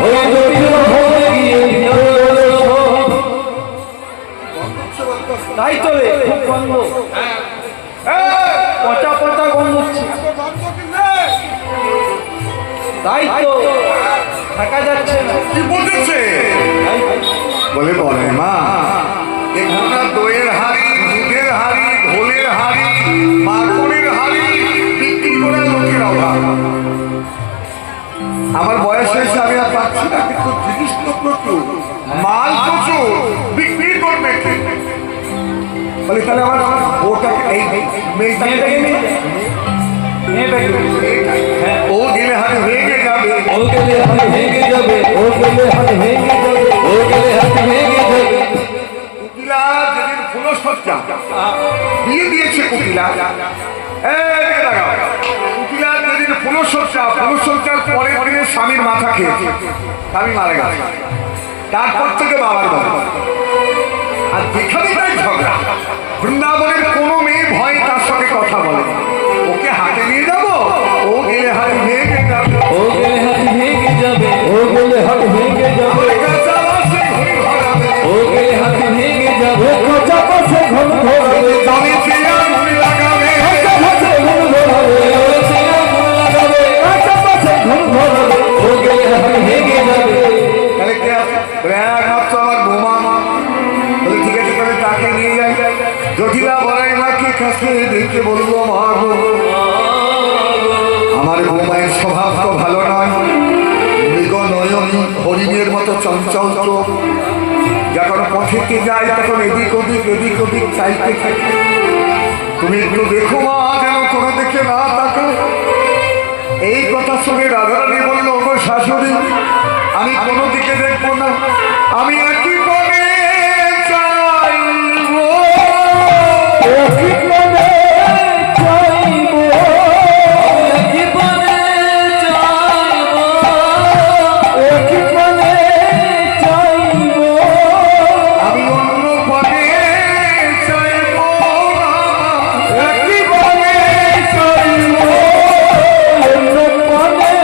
ওই জটিল ভবনে গিয়ে বিনোদন। তাই তো রে, খুব গন্ধ, পচা পচা গন্ধ হচ্ছে। তাই তো থাকা যাচ্ছে না। কি বলতেছে? বলে বলে মা দেখুন না, দইয়ের হাড়ি, দুধের হাড়ি, ঢোলের হাড়ি, মাখনের হাড়ি বিক্রি করে লোকের অভাব। আমার বয়স হয়েছে, আমি আর পাচ্ছি না, কিন্তু জিনিস তো প্রচুর, মাল প্রচুর, বিক্রি করবে কে? বলে তাহলে আমার বউটাকে এই মেয়েটাকে হ্যাঁ, ও গেলে হাতে ভেঙে যাবে। ও গেলে হাত ভেঙে যাবে, ও গেলে হাত ভেঙে যাবে, ও গেলে হাত ভেঙে যাবে। কুকিলা যেদিন ফুলসজ্জা বিয়ে দিয়েছে, কুকিলা এদিকে লাগাও। কুকিলা যেদিন ফুলসজ্জার পরের দিনে স্বামীর মাথা খেয়েছে, স্বামী মারা গেছে, তারপর থেকে বাবার বাবা। আর যেখানেই তাই ঝগড়া, বৃন্দাবনের কোনো মেয়ে ভয়ে তার সঙ্গে কথা বলে, ওকে হাতে নিয়ে যাবো, ও গেলে হাত ভেঙে যাবে, ও গেলে হাত ভেঙে যাবে, ও গেলে হাত ভেঙে যাবে, কাঁচা বাসে ঘুরে ঘোরাবে, ও গেলে হাত ভেঙে যাবে, কাঁচা পাশে ঘন ঘোরাবে, তবে সে আগুন লাগাবে। কাঁচা পাশে ঘন ঘোরাবে, ওরে সে আগুন লাগাবে, কাঁচা পাশে ঘন ঘোরাবে, ও গেলে হাত ভেঙে যাবে। তাহলে কে আছে? বলে একমাত্র আমার বোমা। বলে ঠিক আছে, তাহলে তাকে নিয়ে যাই। জটিলা বলাই মাকে কাছে দেখে বলবো মা গো, আমার বোমায়ের স্বভাব তো ভালো নয়, মৃগ নয়নী, হরিণের মতো চঞ্চল চোখ, যখন পথেতে যায় তখন এদিক ওদিক চাইতে থাকে। তুমি একটু দেখো মা, যেন কোনো দিকে না তাকে। এই কথা শুনে রাধারানী বলল, ওগো শাশুড়ি, আমি কোনো দিকে দেখবো না, আমি একই পদে চাইব। একই পদে চাইব, একই পদে চাইব, একই পদে চাইব, আমি অন্য পদে চাইব না, একই পদে চাইব, অন্য পদে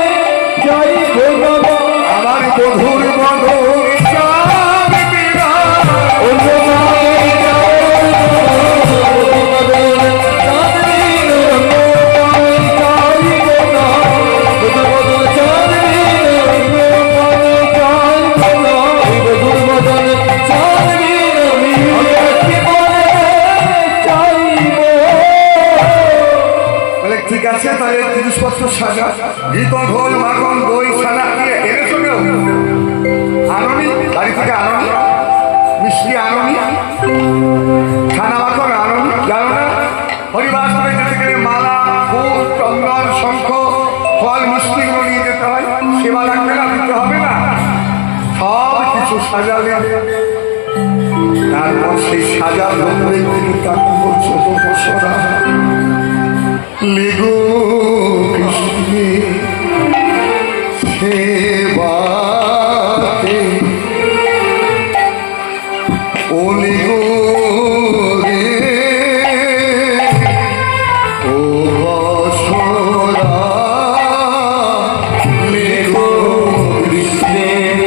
চাইব বাবা। আমার বধুর মধুর চাঁদ বিনা, অন্য পদে চাইব, অন্য পদে চাঁদনি, অন্য পদে চাইব না, অন্য পদে চাঁদনি, অন্য পদে চাইব না, বধুর বদন চাঁদনি, আমি একই পদে চাইব। বলে ঠিক আছে, তাহলে জিনিসপত্র সাজা, গীত ঢোল মাখন দই ছানা দিয়ে এনেছো কেউ? আননি? বাড়ি থেকে আননি? মিষ্টি আননি? ছানা মাখন আননি? জানো না হরিবাস করে যেতে গেলে মালা, ফুল, চন্দন, শঙ্খ, ফল, মিষ্টিগুলো নিয়ে যেতে হয়, সেবা লাগবে না, দিতে হবে না? সব কিছু সাজালে, তারপর সেই সাজা ধরে তিনি কাকু করছো সদা লিগো কৃষ্ণে সেবাতে, ও লিগো রে, ও বসরা, লিগো কৃষ্ণের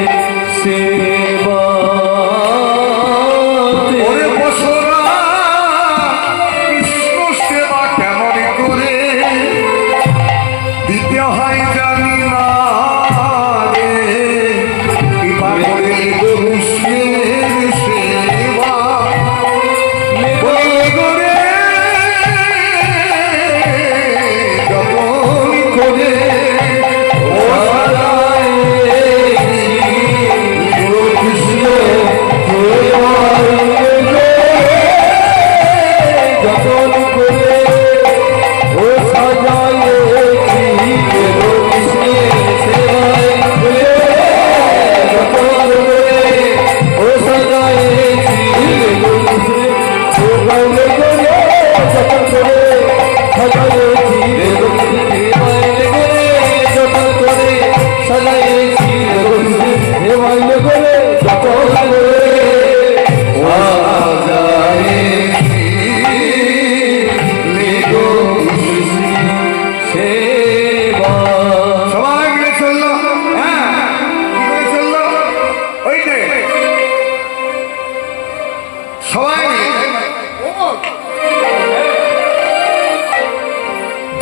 সেবাতে, ওরে বসরা, কৃষ্ণ সেবা কেমন করে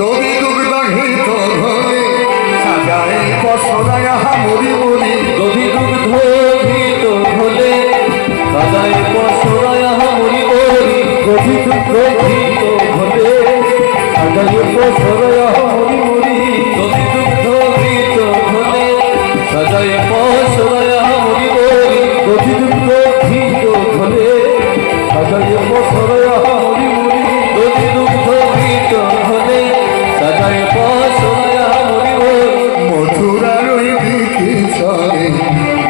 দবি দুগ্ধ ঘিত ধরে সাজায় পশরায় মরি মরি দধি দুগ্ধ ঘৃত হলে সাজায় পশরায় মরি মরি দধি দুগ্ধ ঘৃত হলে সাজায় পশরায় মরি মরি দধি দুগ্ধ ঘৃত হলে সাজায় পশরায় মরি মরি দধি দুগ্ধ ঘৃত হলে সাজায় পশরায় মরি মরি দধি দুগ্ধ ঘৃত হলে সাজায় পশরায় মরি মরি মথুরার ওই দিকে চলে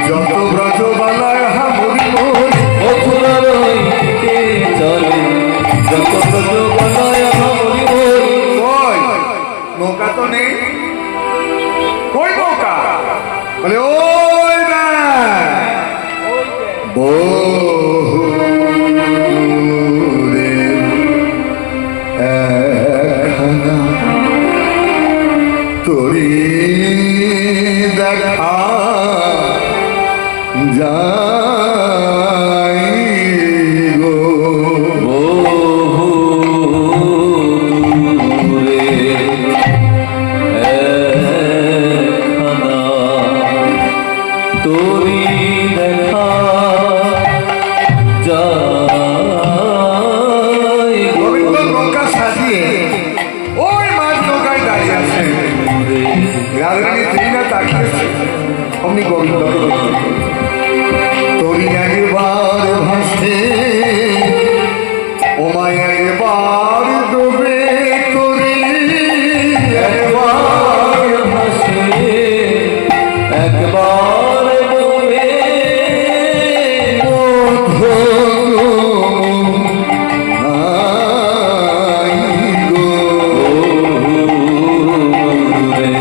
যত ব্রজবালায় মরি মরি মথুরার ওই দিকে চলে যত ব্রজবালায় মরি মরি কই নৌকা তো নেই কই নৌকা বলে ওই না বহু দূরে একখানা তোরি দেখা যায় গো বহু দূরে একখানা তোরি দেখা যায় গোবিন্দ নৌকা সাজিয়ে ওই মাঝ নৌকায় দাঁড়িয়ে আছে রাজরানী ত্রিনা তাকিয়েছে অমনি গোবিন্দ তোরি একবার ভাসে ওমায় একবার ডুবে তোরি একবার একবার ভাসে একবার ডুবে নাই গো দূরে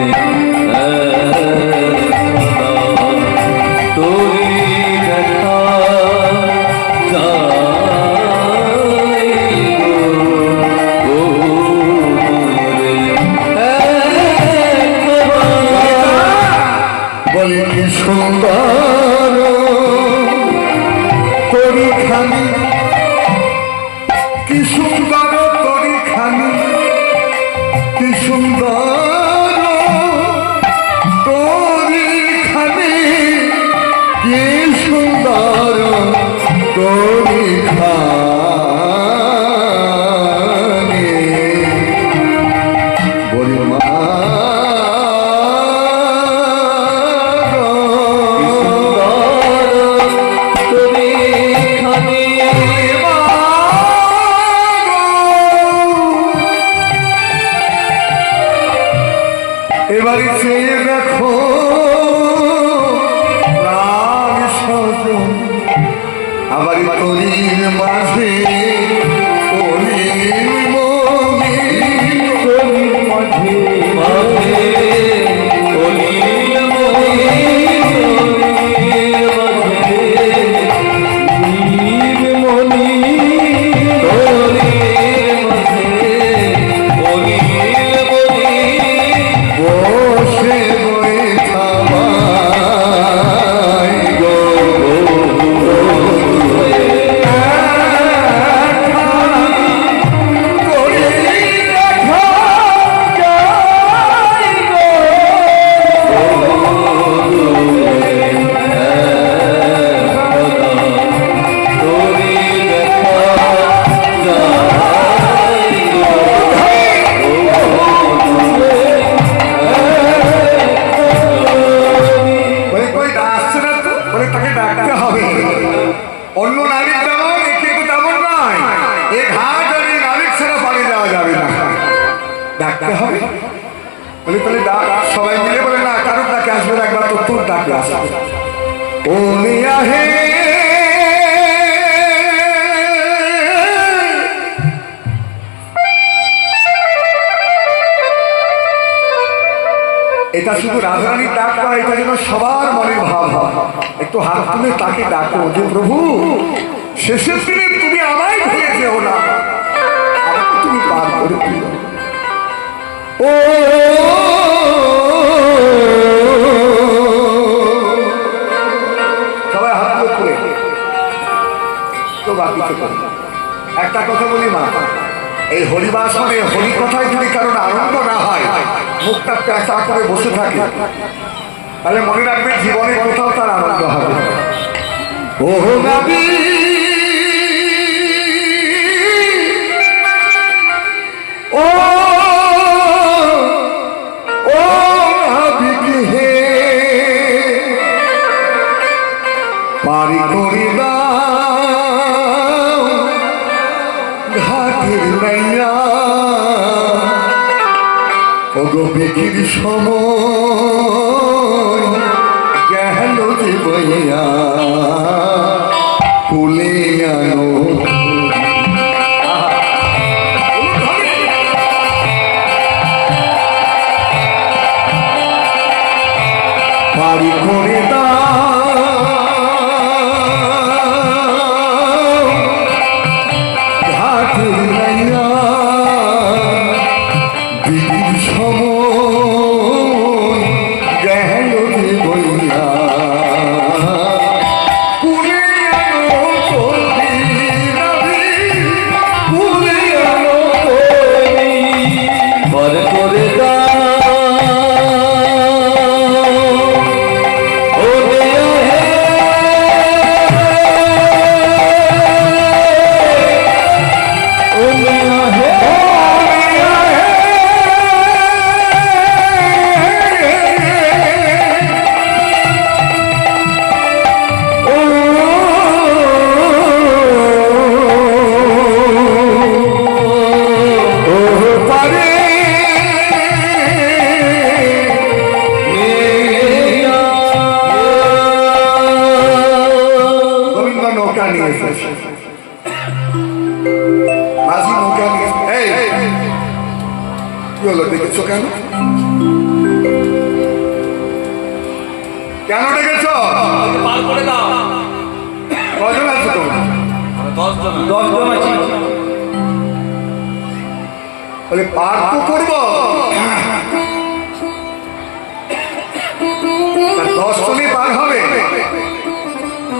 একখানা তোরি দেখা যায় গো দূরে একবার বলে কি সুন্দর তরি খানি কি সুন্দর তরি খানি কি সুন্দর তরি খানি কি সুন্দর তরি খানি বলি মা এবারে চেয়ে দেখো প্রাণ স্বজন আবার তরির মাঝে অলির মনি তরির মাঝে বসে বই থামাই গো বলে কই আসছে না তো বলে তাকে ডাকতে হবে অন্য নাবিক তেমন এ কিন্তু তেমন নয় এ ঘাট আর এই নাবিক ছাড়া পাড়ি যাওয়া যাবে না ডাকতে হবে বলে তাহলে ডাক সবাই মিলে বলে না কারোর ডাকে আসবে না একবার তো তোর ডাকে আসবে ও নিয়া হে এটা শুধু রাজরানীর ডাক নয়, এটা যেন সবার মনের ভাব হয়। একটু হাত তুলে তাকে ডাকো যে প্রভু শেষের দিনে তুমি আমায় ভুলে যেও না, আমাকে তুমি পার করে দিও। ও সবাই হাত তুলে তো বাকি একটা কথা বলি মা, এই হরিবাস মানে হরি কথায় যদি কারণ আনন্দ বুকটা প্যাঁচা করে বসে থাকে, তাহলে মনে রাখবে জীবনে কোথাও তার আনন্দ হবে। ও নবী ও ও নবী হে পারি করি দাও ঘাটের নাইয়া ও গো বিকির সময় গেল যে বইয়া কুলে আনো পারি করে দাও ঘাটের নাইয়া বিকির সময় গেল যে বইয়া কুলে আনো কবি নবী কুলে আনো কবি পর করে দাও ও দেয়া হে ও দেয়া হে গোবিন্দ নৌকা নিয়ে এসেছে, মাঝি নৌকা নিয়ে এই কি হলো দেখেছো কেন কেন ডেকেছো? পার করে দাও। কজন আছো তোমরা? 10 জন আছি। বলে পার তো করবো, 10 জনই পার হবে?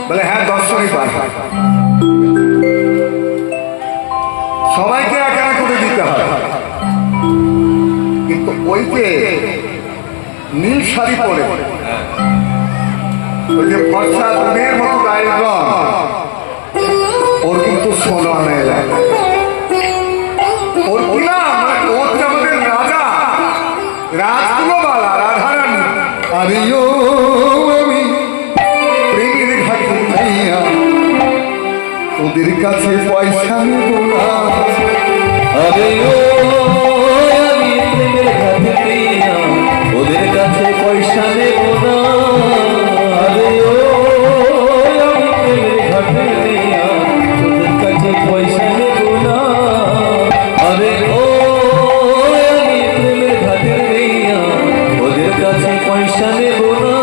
বলে হ্যাঁ 10 জনই পার হবে। সবাইকে এক এক করে দিতে হয়, কিন্তু ওই যে নীল শাড়ি পরে ওই যে ফর্সা দুধের মতো গায়ের রং, ওর কিন্তু সোনা নেই লাগে। ওর কি না ও হচ্ছে আমাদের রাজা, রাজকুলবালা রাধারানী। আরে ও আমি প্রেমের ঘাটে নাইয়া ওদের কাছে পয়সা নেব না। আরে ও আমি প্রেমের ঘাটে দিয়া ওদের কাছে পয়সা নেব না। আরে ও আমি প্রেমের ঘাটে দিয়া ওদের কাছে পয়সা নেব না। আরে ও আমি প্রেমের ঘাটে দিয়া ওদের কাছে পয়সা নেব না।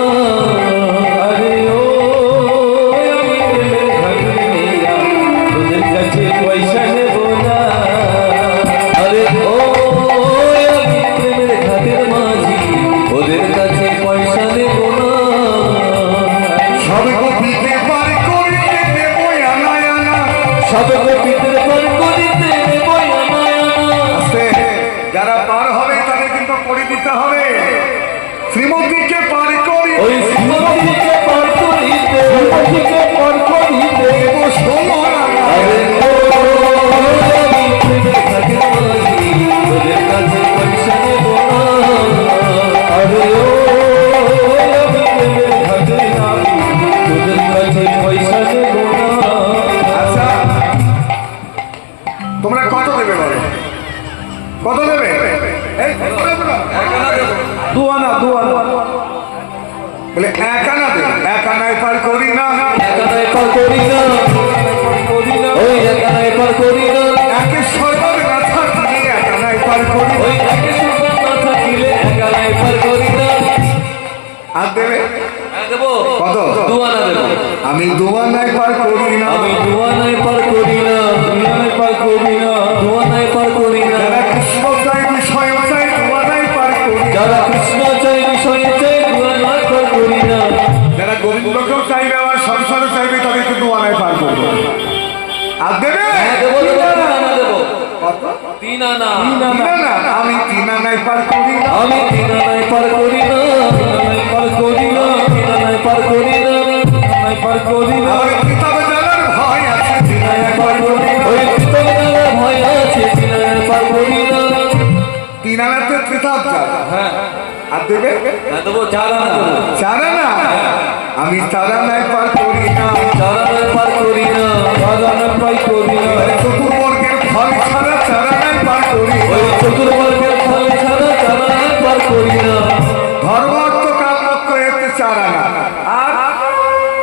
আরে ও আমি প্রেমের ঘাটে দিয়া ওদের কাছে পয়সা নেব না। আরে ও আমি প্রেমের ঘাটের মাঝি ওদের কাছে পয়সা নেব না। সব কপিতে পার করিতে দেব আনা আনা। সব কপিতে পার করিতে নেব আনা আনা। আস্তে, যারা পার হবে তাদের কিন্তু করে দিতে হবে। শ্রীমতীকে পার করি ওই শ্রীমতীকে পার করিতে শ্রীমতীকে পার করিতে দেব সোনা আনা। আরে ও আমি প্রেমের ঘাটের মাঝি ওদের কাছে পয়সা নেব না। আরে ও আমি প্রেমের ঘাটের মাঝি ওদের কাছে পয়সা নেব না। আচ্ছা, তোমরা কত দেবে বলো? কত দেবে? এই, কত দেবে না? দুয়ানা বলে এক আনা দেবে, এক আনায় পার করি না। একানায় পার করি না। ওই একানায় পার করি না। একে সর্বাদ মাথা দিয়ে এক আনায় পার করি। ওই একে সুন্দর না থাকিলে একানায় পার করি না। আর দেবে দেবো কত? দুয়ানা দেবো। আমি দুয়ানায় পার করি না। আমি দুয়ানায় পার করি না। দুয়ানায় পার করি না। দুয়ানায় পার করি না। যারা কৃষ্ণ চাই বিষয় চাই দুয়ানায় পার করি। যারা কৃষ্ণ চাই বিষয়ে চাই দুয়ানায় পার করি না। যারা গোবিন্দকেও চাইবে আমার সংসারও চাইবে তাদেরকে দুয়ানায় পার করবো। আর দেবে দেবো দেবো 3 আনা দেবো। কত? 3 আনা। না না, আমি 3 আনায় পার করি না। আমি দিনানায় পার করি না, দিনানায় পার করি না, দিনানায় পার করি না, দিনানায় পার করি না। আমার কিতাব জানার ভয় আছে দিনানায় পার করি না। ওই কৃতজ্ঞতা ভয় আছে, দিনানায় পার করি না। দিনানাতে কিতাব জানা হ্যাঁ, আর দেবে না দেবো চারা না দেবো, জানা না আমি তারা নাই পার করি না। চারানায় পার করি না, চারানায় পার করি না। চতুর্বর্গের ফল ছাড়া চারা নাই পার করি না। ওই চতুর্বর্গের ফল ছাড়া চারানায় পার করি না। ধর্ম অর্থ কাম লক্ষ্য এতে চারা না আর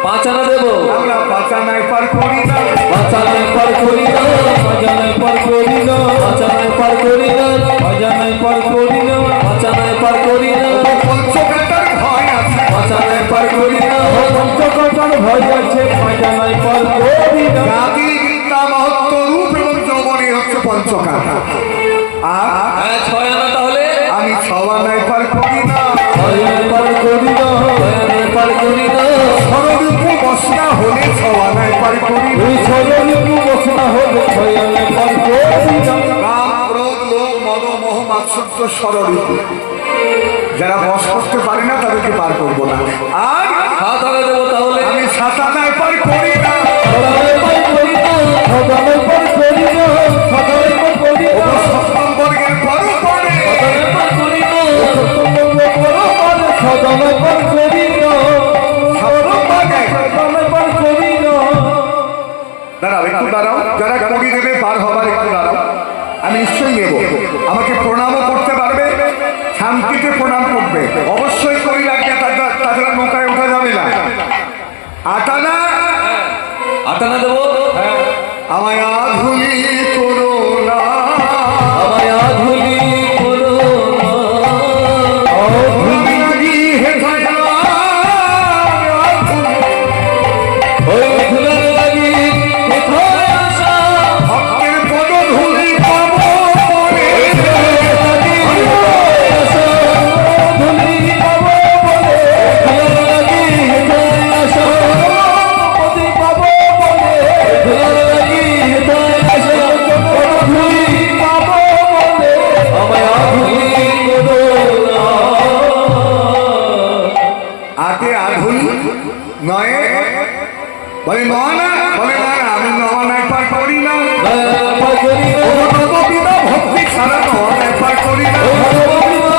পাঁচ আনা দেবো, আমরা বাঁচা নাই পার করি না। বাঁচানায় পার করি না, বাঁচানায় পার করি না, বাঁচানায় পার করি না, বাঁচানায় পার করি না, বাঁচানায় পার করি না, পঞ্চকাটার ভয় আছে বাঁচানায় পার করি না। পঞ্চকটার ভয় আছে, বাঁচানায় পার করি না। জাতি বিদ্যা মহত্ব রূপ এবং যৌবনী হচ্ছে পঞ্চকাটা আর হ্যাঁ, ছয় আনা তাহলে আমি ছওয়া নাই পার করি না। ছয় আনা পার করি না, ছয় আনা পার করি না। সররূপ বসনা হলে ছওয়া নাই পার করি না। ওই ছয়রূপু বসনা হলে ছয় আনা পার করি না। কাম ক্রোধ লোভ মদ মোহ মাৎসর্য সররূপ যারা বস করতে পারে না তাদেরকে পার করবো না। আর সাত আনা দেবো তাহলে আমি সাতানায় পার করি না। ছদানায় পার করি না, ছদানায় পার করি না, ছদানায় পার করি না। সপ্তম বর্গের পরও পরে ছদানায় পার করি না, সপ্তমবঙ্গ করো পার, ছদানায় পার করি না, সপ্তম বর্গে ছদানায় পার করি না। দাঁড়াও একটু দাঁড়াও, যারা কবি দেবে পার হবার একটু দাঁড়াও, আমি নিশ্চয়ই নেব। আমাকে প্রণামও করতে পারবে, শান্তিতে প্রণাম করবে, অবশ্যই করি লাগবে, তাছাড়া নৌকায় ওঠা যাবে না। আটানা আট আনা দেবো, আমায় আধুলি করো না। আমায় আধুলি করো না। আধুলি লাগি হে ভগবান, আধুলি ওই ধুলার লাগি কোথায় আসা, ভক্তের পদধূলি পাবো পরে। ধুলি পাবো বলে, ধুলার লাগি কোথায় আসা, পদে পাবো বলে, ধুলার লাগি কোথায় আসা, ধুলি পাবো বলে, আমায় আধুলি করো না। আগে আধুলি নয় বলে নয় না, বলে না না, আমি নয় পার করি না। পার করি না, নববিধা ভক্তি ছাড়া নয় পার করি না।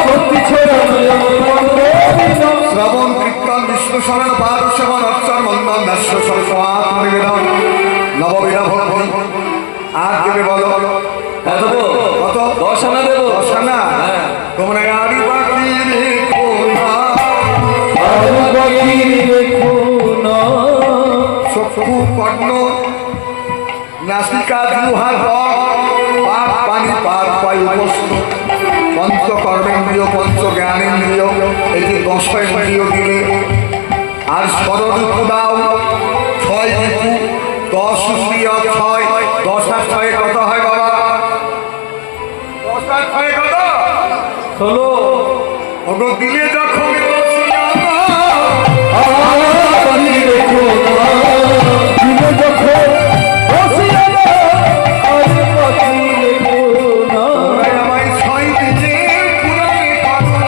ভক্তি ছেড়ে আমি পার করি না। শ্রবণ কীর্তন বিষ্ণু স্মরণ পাদ সেবন অর্চন মন্দন দাস্য সরস্বাত নিবেদন নববিধা ভক্তি আর দেবে বলো কত দেবো? কত? 10 আনা দেবো। দশানা হ্যাঁ। তোমরা আরি বাকি রেখো না। আর বাকি রেখো না। চক্ষু কর্ণ নাসিকা জিহ্বা পাক পানি পাক পাই উপস্থ পঞ্চকর্মেন্দ্রিয় পঞ্চ জ্ঞানেন্দ্রিয় এই যে দশেন্দ্রিয় দিলে আর স্মরণূপ দাও ছয় ঋতু 10 ইন্দ্রিয় 6 10 আর 6 কত হয় বাবা? 10 আর 6 কত? 16 ওগো দিলে যখন আর বাকি রেখো না। দিলে যখন বসিয়া না, আর বাকি রেখো না। আমায় 6 দিলে পুরাণে কথা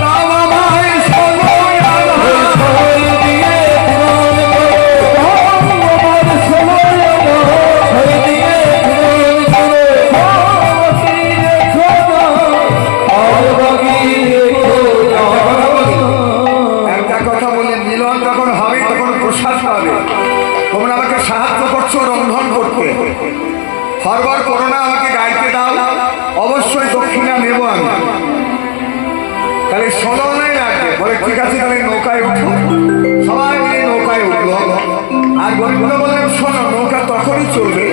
তাও আমায় সময় আনা। ছয় দিয়ে পুরাণ করো, আমার সময় আনা। ছয় দিয়ে পুরাণ করো, বাকি রেখো না, আর বাকি রেখো না। একটা কথা বলি, মিলন যখন হবে তখন প্রসাদ পাবে। তোমরা আমাকে সাহায্য করছো রন্ধন করতে, হরবার করো না, আমাকে গাইতে দাও, অবশ্যই দক্ষিণা নেব আমি। তাহলে 16 লাগবে, বলে ঠিক আছে তাহলে নৌকায় উঠো। সবাই মিলে নৌকায় উঠলো আর গরিবরা বললেন শোনো, নৌকা তখনই চলবে